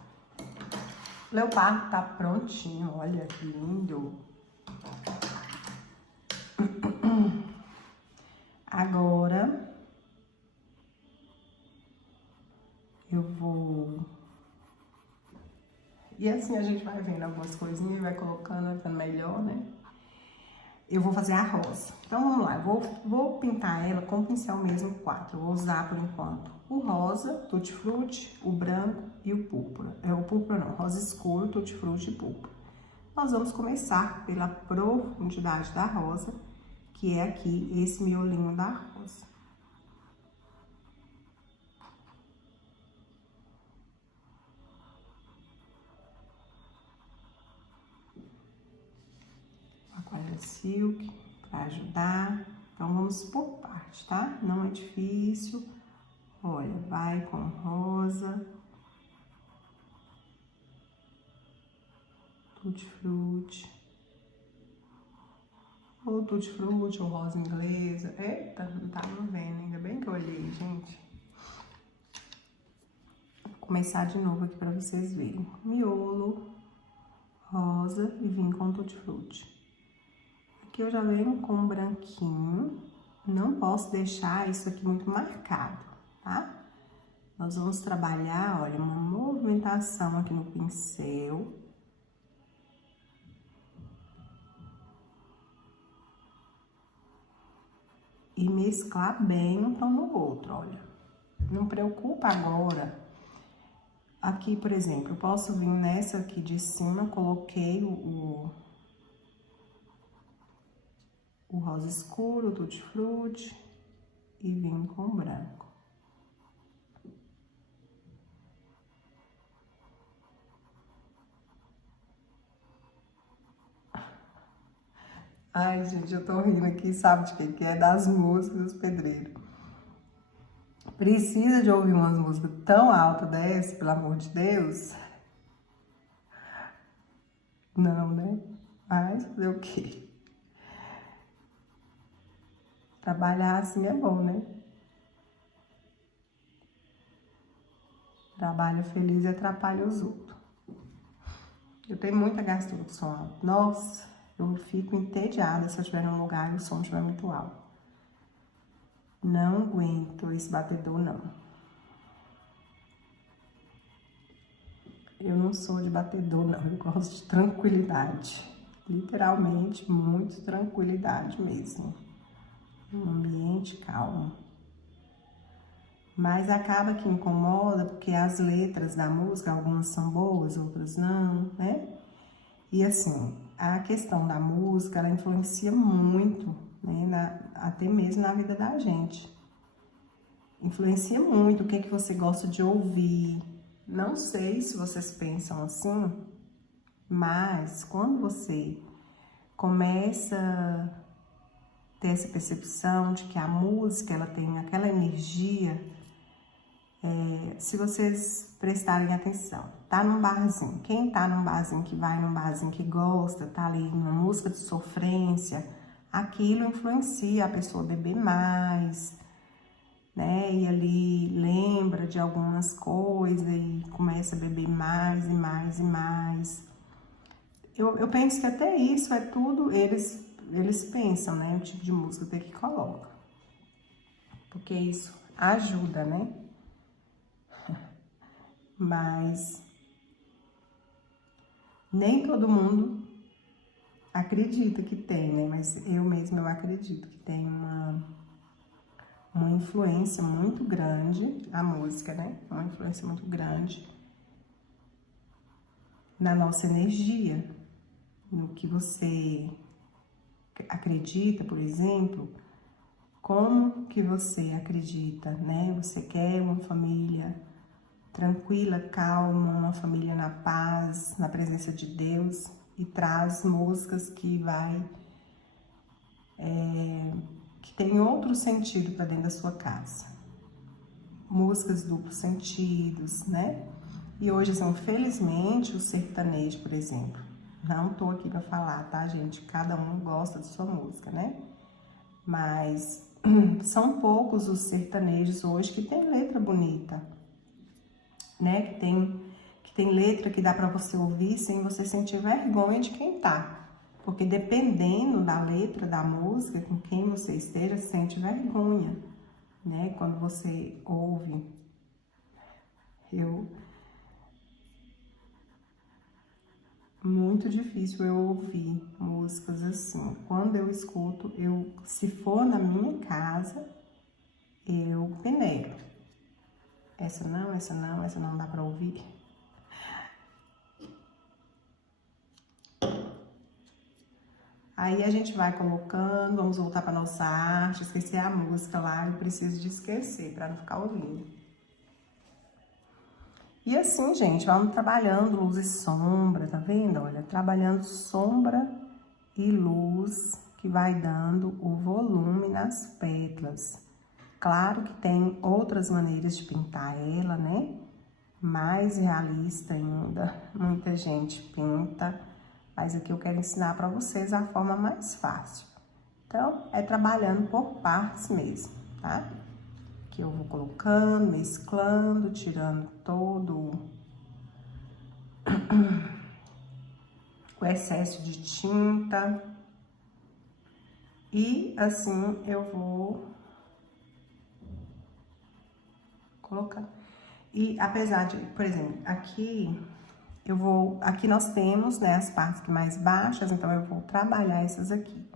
O leopardo tá prontinho. Olha que lindo. Agora, eu vou... E assim a gente vai vendo algumas coisinhas, vai colocando, vai ficando melhor, né? Eu vou fazer a rosa. Então, vamos lá. Eu vou pintar ela com o pincel mesmo 4. Eu vou usar, por enquanto, o rosa, tutti-frutti, o branco e o púrpura. O púrpura não, rosa escuro, tutti-frutti e púrpura. Nós vamos começar pela profundidade da rosa, que é aqui, esse miolinho da rosa. Aquarela Silk, para ajudar. Então, vamos por parte. parte, tá? Não é difícil. Olha, vai com rosa, tutti-frutti, ou tutti-frutti, ou rosa inglesa. Eita, não tava vendo, ainda bem que eu olhei, gente. Vou começar de novo aqui pra vocês verem. Miolo, rosa e vim com tutti-frutti. Aqui eu já venho com um branquinho. Não posso deixar isso aqui muito marcado, tá? Nós vamos trabalhar, olha, uma movimentação aqui no pincel. E mesclar bem um tom no outro, olha. Não preocupa agora. Aqui, por exemplo, eu posso vir nessa aqui de cima, coloquei o rosa escuro, o tutti-frutti, e vim com o branco. Ai, gente, eu tô rindo aqui, sabe de quê? Que é das músicas dos pedreiros. Precisa de ouvir umas músicas tão altas dessa, pelo amor de Deus? Não, né? Mas fazer o quê? Trabalhar assim é bom, né? Trabalho feliz e atrapalha os outros. Eu tenho muita gastura com som alto. Nossa, eu fico entediada se eu estiver num lugar e o som estiver muito alto. Não aguento esse batedor, não. Eu não sou de batedor, não. Eu gosto de tranquilidade. Literalmente, muito tranquilidade mesmo. Um ambiente calmo. Mas acaba que incomoda, porque as letras da música, algumas são boas, outras não, né? E assim, a questão da música, ela influencia muito, né? Até mesmo na vida da gente. Influencia muito o que que você gosta de ouvir. Não sei se vocês pensam assim, mas quando você começa a ter essa percepção de que a música, ela tem aquela energia, se vocês prestarem atenção, tá num barzinho, quem tá num barzinho, que vai num barzinho que gosta, tá ali numa música de sofrência, aquilo influencia a pessoa a beber mais, né, e ali lembra de algumas coisas e começa a beber mais e mais e mais. Eu penso que até isso é tudo, eles pensam, né, o tipo de música que coloca, porque isso ajuda, né? Mas nem todo mundo acredita que tem, né? Mas eu mesma eu acredito que tem uma influência muito grande, a música, né? Uma influência muito grande na nossa energia, no que você acredita, por exemplo, como que você acredita, né? Você quer uma família tranquila, calma, uma família na paz, na presença de Deus, e traz músicas que que tem outro sentido para dentro da sua casa. Músicas duplos sentidos, né? E hoje, assim, infelizmente, o sertanejo, por exemplo, não tô aqui para falar, tá, gente? Cada um gosta de sua música, né? Mas são poucos os sertanejos hoje que tem letra bonita, né? Que tem letra que dá para você ouvir sem você sentir vergonha de quem tá. Porque dependendo da letra da música, com quem você esteja, sente vergonha, né? Quando você ouve. Muito difícil eu ouvir músicas assim. Quando eu escuto, se for na minha casa, eu peneiro. Essa não dá pra ouvir. Aí a gente vai colocando, vamos voltar pra nossa arte, esquecer a música lá, eu preciso de esquecer pra não ficar ouvindo. E assim, gente, vamos trabalhando luz e sombra, tá vendo? Olha, trabalhando sombra e luz, que vai dando o volume nas pétalas. Claro que tem outras maneiras de pintar ela, né? Mais realista ainda. Muita gente pinta, mas aqui eu quero ensinar para vocês a forma mais fácil. Então, é trabalhando por partes mesmo, tá? Que eu vou colocando, mesclando, tirando todo o excesso de tinta. E assim eu vou colocar. E apesar de, por exemplo, aqui aqui nós temos, né, as partes que mais baixas, então eu vou trabalhar essas aqui.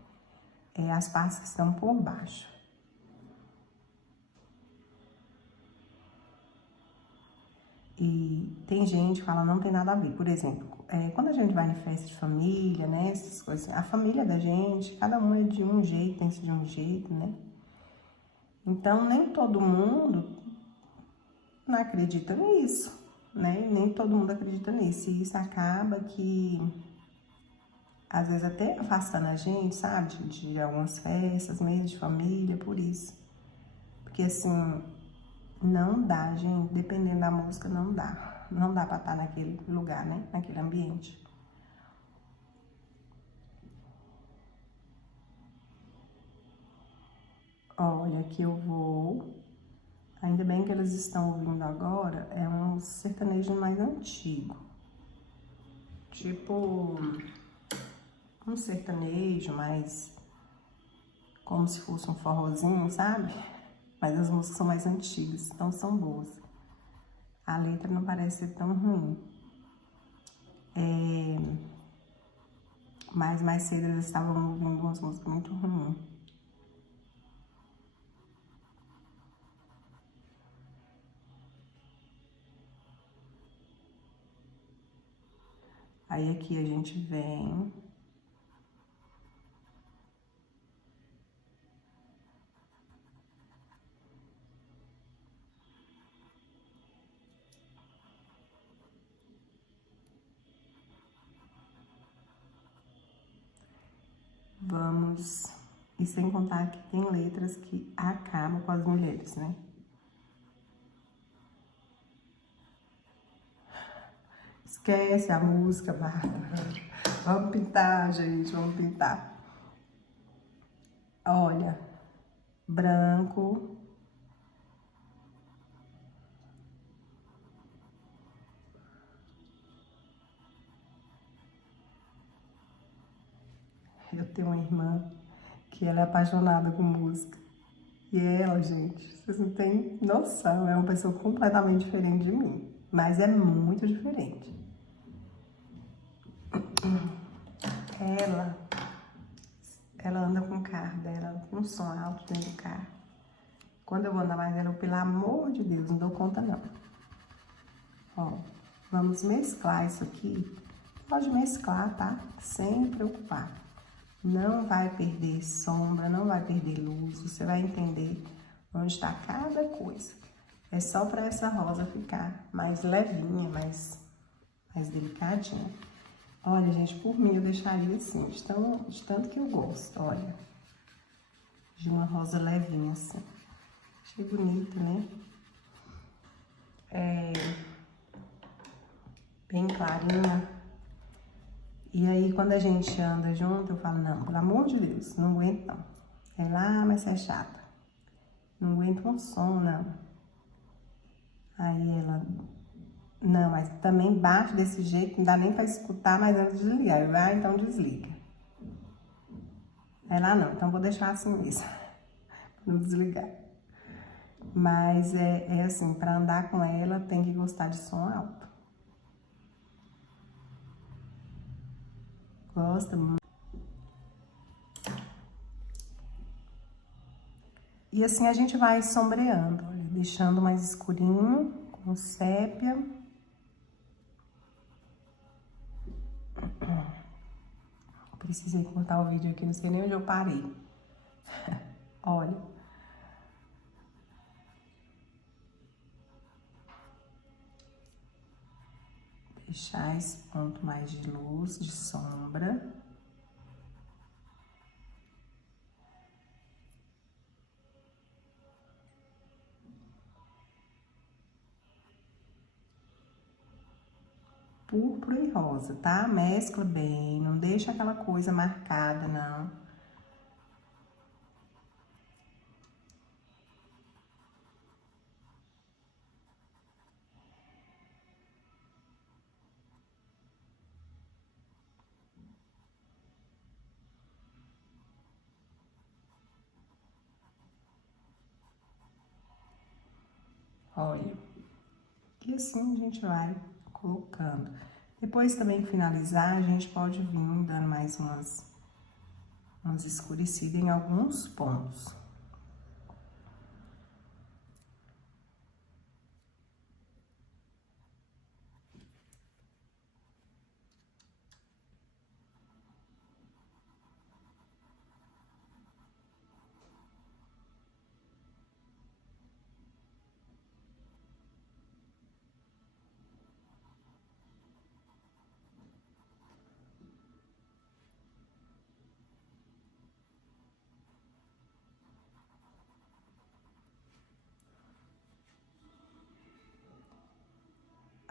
As partes que estão por baixo. E tem gente que fala, não tem nada a ver. Por exemplo, quando a gente vai em festa de família, né, essas coisas, a família da gente, cada um é de um jeito, pensa de um jeito, né? Então, nem todo mundo não acredita nisso, né? Nem todo mundo acredita nisso. E isso acaba que, às vezes, até afastando a gente, sabe? De algumas festas, mesmo de família, por isso. Porque, assim, não dá, gente. Dependendo da música, não dá. Não dá pra estar naquele lugar, né? Naquele ambiente. Olha, aqui eu vou... Ainda bem que eles estão ouvindo agora, é um sertanejo mais antigo. Tipo, um sertanejo mais... como se fosse um forrozinho, sabe? Mas as músicas são mais antigas, então são boas. A letra não parece ser tão ruim. Mas mais cedo eles estavam ouvindo umas músicas muito ruins. Aí aqui a gente vem... Vamos... E sem contar que tem letras que acabam com as mulheres, né? Esquece a música, Bárbara. Vamos pintar, gente, vamos pintar. Olha, branco. Eu tenho uma irmã que ela é apaixonada com música. E ela, gente, vocês não têm noção, é uma pessoa completamente diferente de mim. Mas é muito diferente. Ela anda com o carro dela, com um som alto dentro do carro. Quando eu vou andar mais ela, pelo amor de Deus, não dou conta não. Ó, vamos mesclar isso aqui. Pode mesclar, tá? Sem preocupar. Não vai perder sombra, não vai perder luz. Você vai entender onde está cada coisa. É só para essa rosa ficar mais levinha, mais delicadinha. Olha, gente, por mim eu deixaria assim, de tanto que eu gosto, olha. De uma rosa levinha assim. Achei bonita, né? Bem clarinha. E aí, quando a gente anda junto, eu falo, não, pelo amor de Deus, não aguento não. Mas você é chata. Não aguento um som, não. Aí ela, não, mas também baixo desse jeito, não dá nem pra escutar, mas antes de desligar. Eu, então desliga. Ela, não, então vou deixar assim mesmo, pra não desligar. Mas é assim, pra andar com ela, tem que gostar de som alto. Gosta muito. E assim a gente vai sombreando, olha, deixando mais escurinho, com sépia. Precisei cortar o vídeo aqui, não sei nem onde eu parei. Olha. Deixar esse ponto mais de luz, de sombra. púrpura e rosa, tá? Mescla bem, não deixa aquela coisa marcada, não. Olha, e assim a gente vai colocando. Depois também que finalizar, a gente pode vir dando mais umas escurecidas em alguns pontos.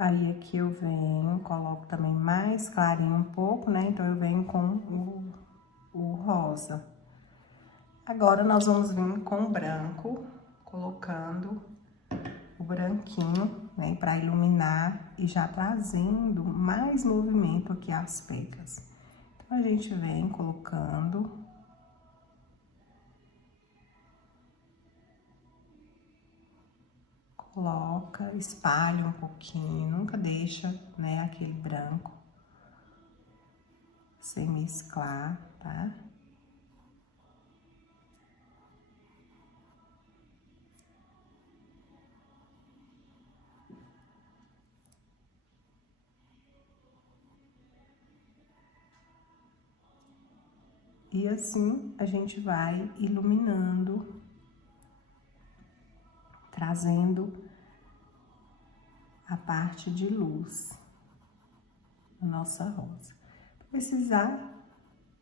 Aí aqui eu venho, coloco também mais clarinho um pouco, né? Então eu venho com o rosa. Agora nós vamos vir com o branco, colocando o branquinho, né? Pra iluminar e já trazendo mais movimento aqui as pegas. Então a gente vem colocando. Coloca, espalha um pouquinho, nunca deixa, né, aquele branco sem mesclar, tá? E assim a gente vai iluminando, trazendo a parte de luz da nossa rosa. Se precisar,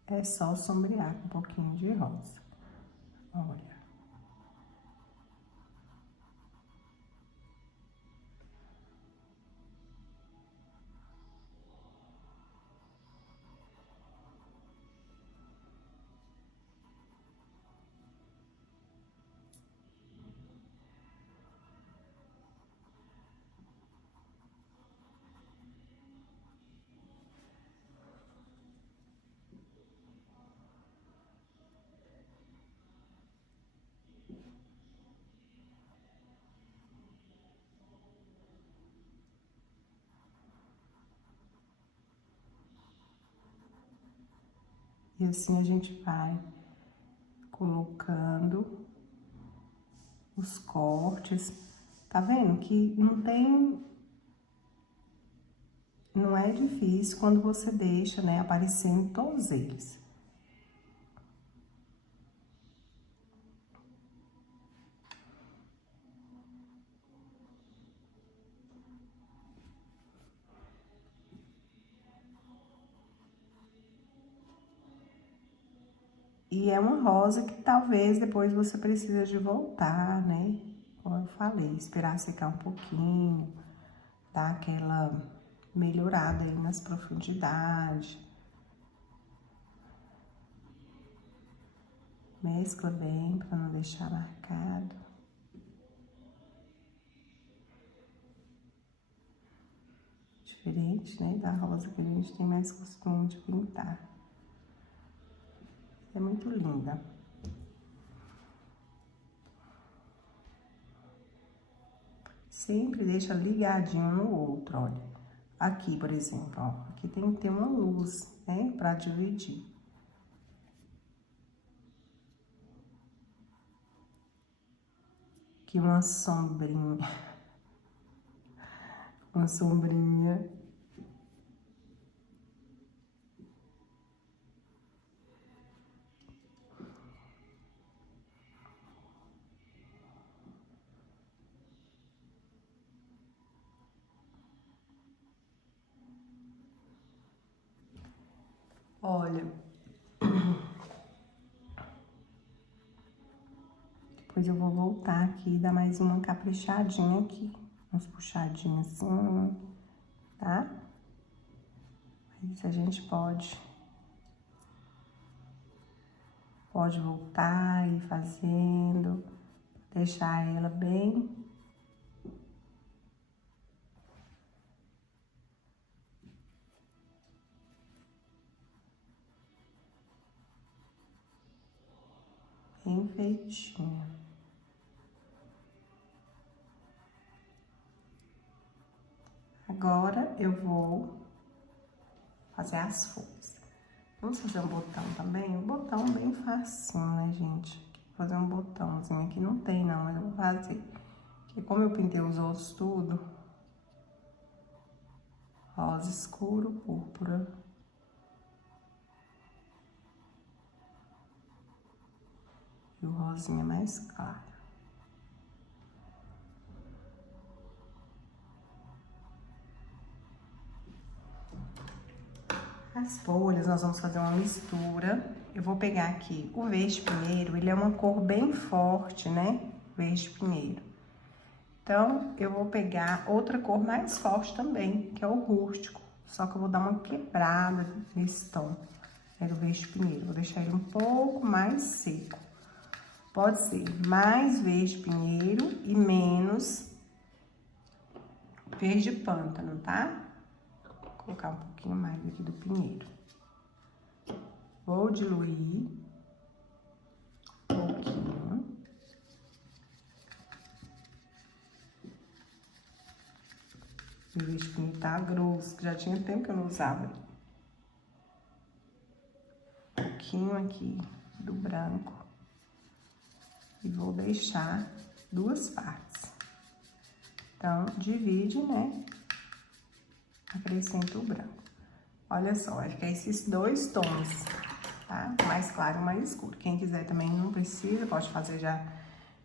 é só sombrear com um pouquinho de rosa. Olha. E assim a gente vai colocando os cortes. Tá vendo que não é difícil quando você deixa, né, aparecendo todos eles. E é uma rosa que talvez depois você precisa de voltar, né? Como eu falei, esperar secar um pouquinho, dar aquela melhorada aí nas profundidades. Mescla bem para não deixar marcado. Diferente, né, da rosa que a gente tem mais costume de pintar. É muito linda. Sempre deixa ligadinho no outro, olha. Aqui, por exemplo, ó, aqui tem que ter uma luz, né, pra dividir. Aqui uma sombrinha. Uma sombrinha. Olha, depois eu vou voltar aqui e dar mais uma caprichadinha aqui. Uns puxadinhos assim, tá? Isso a gente pode voltar e ir fazendo, deixar ela bem feitinha. Agora eu vou fazer as folhas. Vamos fazer um botão também? Um botão bem facinho, né, gente? Vou fazer um botãozinho aqui, não tem não, mas eu vou fazer. Porque como eu pintei os outros tudo, rosa escuro, púrpura. E o rosinha mais claro. As folhas, nós vamos fazer uma mistura. Eu vou pegar aqui o verde pinheiro, ele é uma cor bem forte, né? Verde pinheiro. Então, eu vou pegar outra cor mais forte também, que é o rústico. Só que eu vou dar uma quebrada nesse tom, né, do verde pinheiro. Vou deixar ele um pouco mais seco. Pode ser mais verde pinheiro e menos verde pântano, tá? Vou colocar um pouquinho mais aqui do pinheiro. Vou diluir um pouquinho. O verde pinheiro tá grosso, que já tinha tempo que eu não usava. Um pouquinho aqui do branco. E vou deixar duas partes. Então, divide, né? Acrescenta o branco. Olha só, vai ficar esses dois tons, tá? Mais claro e mais escuro. Quem quiser também não precisa, pode fazer já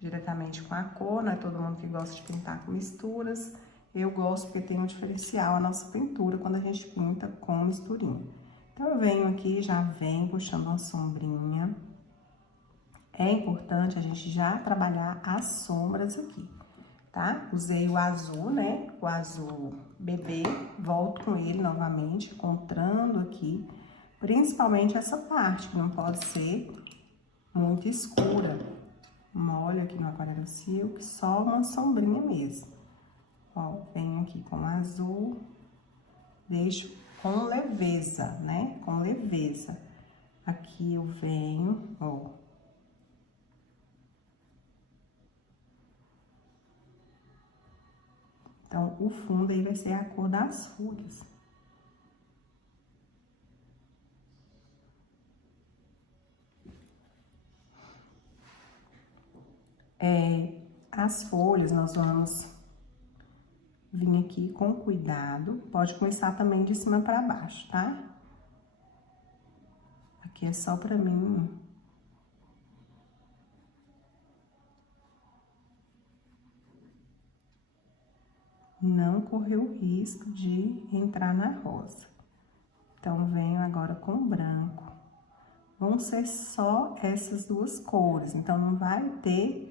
diretamente com a cor, não é todo mundo que gosta de pintar com misturas. Eu gosto porque tem um diferencial a nossa pintura quando a gente pinta com misturinha. Então, eu venho aqui, já venho puxando uma sombrinha. É importante a gente já trabalhar as sombras aqui, tá? Usei o azul, né? O azul bebê, volto com ele novamente, encontrando aqui, principalmente essa parte, que não pode ser muito escura. Molho aqui no Aquarela Silk, só uma sombrinha mesmo. Ó, venho aqui com o azul, deixo com leveza, né? Com leveza. Aqui eu venho, ó. Então, o fundo aí vai ser a cor das folhas. As folhas nós vamos vir aqui com cuidado. Pode começar também de cima pra baixo, tá? Aqui é só pra mim não correr o risco de entrar na rosa. Então, venho agora com branco. Vão ser só essas duas cores, então não vai ter...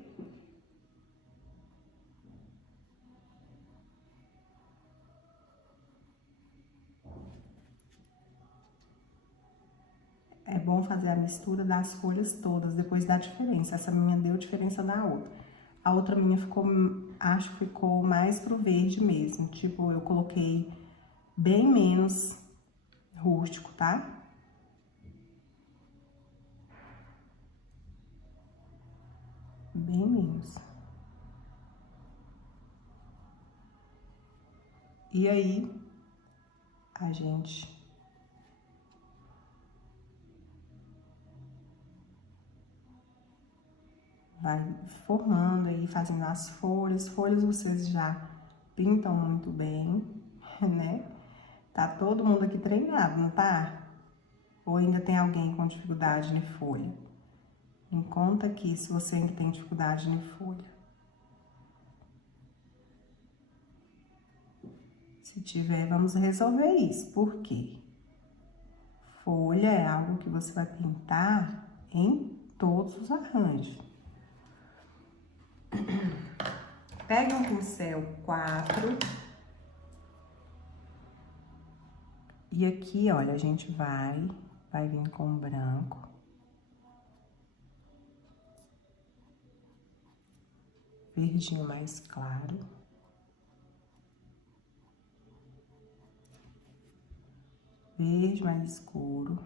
É bom fazer a mistura das folhas todas, depois dá diferença. Essa minha deu diferença da outra. A outra minha ficou, acho que ficou mais pro verde mesmo. Tipo, eu coloquei bem menos rústico, tá? Bem menos. E aí, a gente vai formando aí, fazendo as folhas. Folhas vocês já pintam muito bem, né? Tá todo mundo aqui treinado, não tá? Ou ainda tem alguém com dificuldade de folha? Me conta aqui se você ainda tem dificuldade de folha. Se tiver, vamos resolver isso. Por quê? Folha é algo que você vai pintar em todos os arranjos. Pega um pincel 4. E aqui, olha, a gente vai vir com branco. Verdinho mais claro. Verde mais escuro.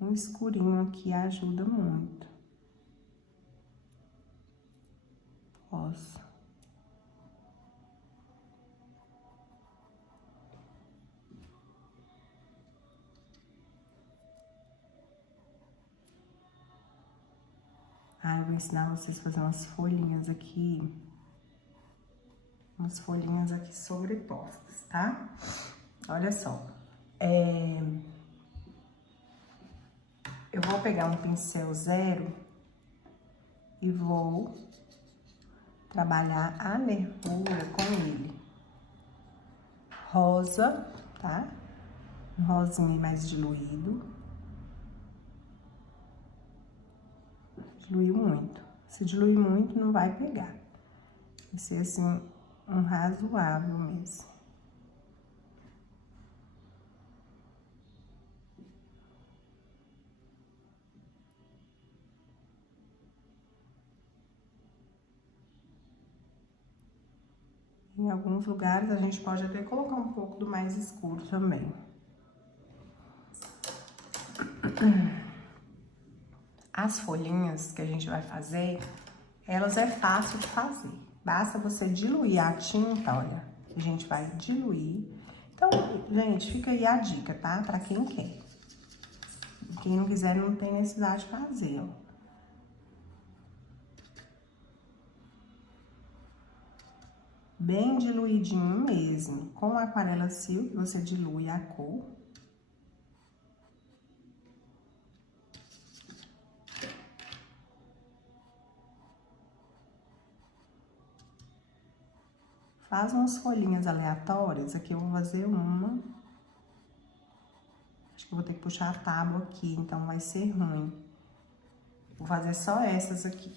Um escurinho aqui ajuda muito. Rosa. Ah, eu vou ensinar vocês a fazer umas folhinhas aqui. Umas folhinhas aqui sobrepostas, tá? Olha só. Eu vou pegar um pincel 0 e vou trabalhar a nervura com ele. Rosa, tá? Um rosinha mais diluído. Diluiu muito. Se diluir muito, não vai pegar. Vai ser assim, um razoável mesmo. Em alguns lugares, a gente pode até colocar um pouco do mais escuro também. As folhinhas que a gente vai fazer, elas é fácil de fazer. Basta você diluir a tinta, olha. A gente vai diluir. Então, gente, fica aí a dica, tá? Pra quem quer. Quem não quiser, não tem necessidade de fazer, ó. Bem diluidinho mesmo. Com a aquarela Silk, você dilui a cor. Faz umas folhinhas aleatórias. Aqui eu vou fazer uma. Acho que eu vou ter que puxar a tábua aqui, então vai ser ruim. Vou fazer só essas aqui.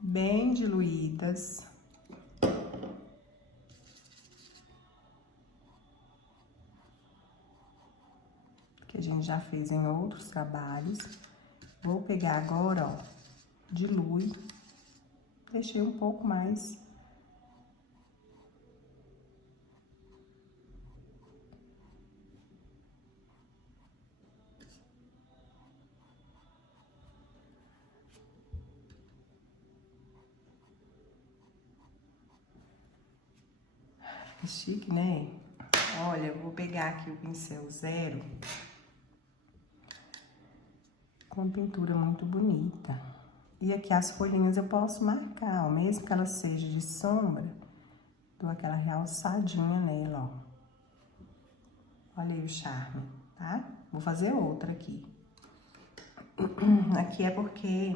Bem diluídas. Que a gente já fez em outros trabalhos. Vou pegar agora, ó, dilui. Deixei um pouco mais. É chique, né? Olha, eu vou pegar aqui o pincel 0. Com pintura muito bonita. E aqui as folhinhas eu posso marcar, ó, mesmo que ela seja de sombra, dou aquela realçadinha nela, ó. Olha aí o charme, tá? Vou fazer outra aqui. Aqui é porque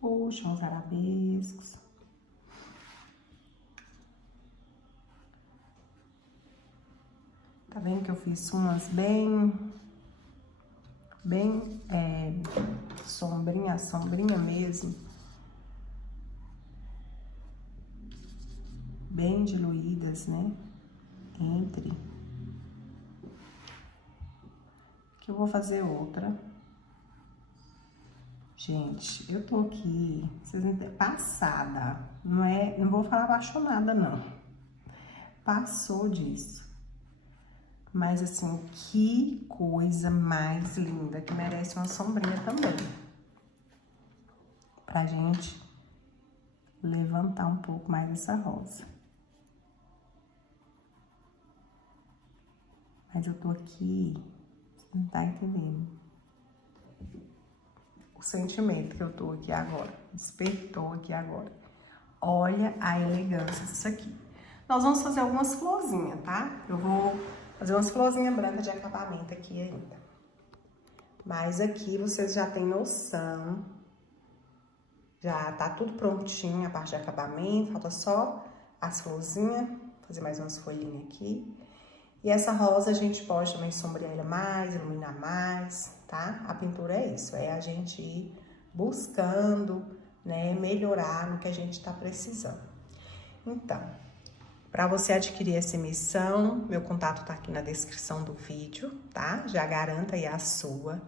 puxa uns arabescos. Tá vendo que eu fiz umas bem sombrinha mesmo. Bem diluídas, né? Entre. Que eu vou fazer outra. Gente, eu tô aqui, vocês não entendem, passada. Não vou falar apaixonada, não. Passou disso. Mas assim, que coisa mais linda, que merece uma sombrinha também. Pra gente levantar um pouco mais essa rosa. Mas eu tô aqui, você não tá entendendo o sentimento que eu tô aqui agora, despertou aqui agora. Olha a elegância disso aqui. Nós vamos fazer algumas florzinhas, tá? Eu vou fazer umas florzinhas brancas de acabamento aqui ainda. Mas aqui vocês já têm noção, já tá tudo prontinho a parte de acabamento, falta só as florzinhas, fazer mais umas folhinhas aqui. E essa rosa a gente pode também sombrear ela mais, iluminar mais, tá? A pintura é isso, é a gente ir buscando, né, melhorar no que a gente tá precisando. Então, para você adquirir essa emissão, meu contato tá aqui na descrição do vídeo, tá? Já garanta aí a sua.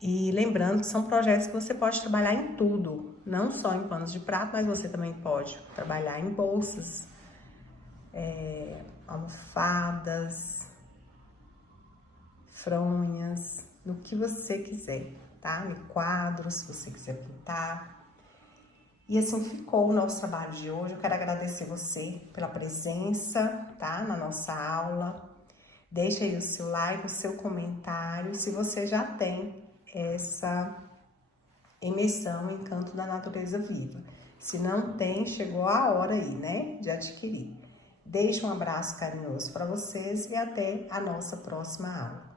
E lembrando que são projetos que você pode trabalhar em tudo, não só em panos de prato, mas você também pode trabalhar em bolsas, almofadas, fronhas, no que você quiser, tá? Em quadros, se você quiser pintar. E assim ficou o nosso trabalho de hoje. Eu quero agradecer você pela presença, tá? Na nossa aula. Deixa aí o seu like, o seu comentário, se você já tem essa imersão Encanto da Natureza Viva. Se não tem, chegou a hora aí, né? De adquirir. Deixo um abraço carinhoso para vocês e até a nossa próxima aula.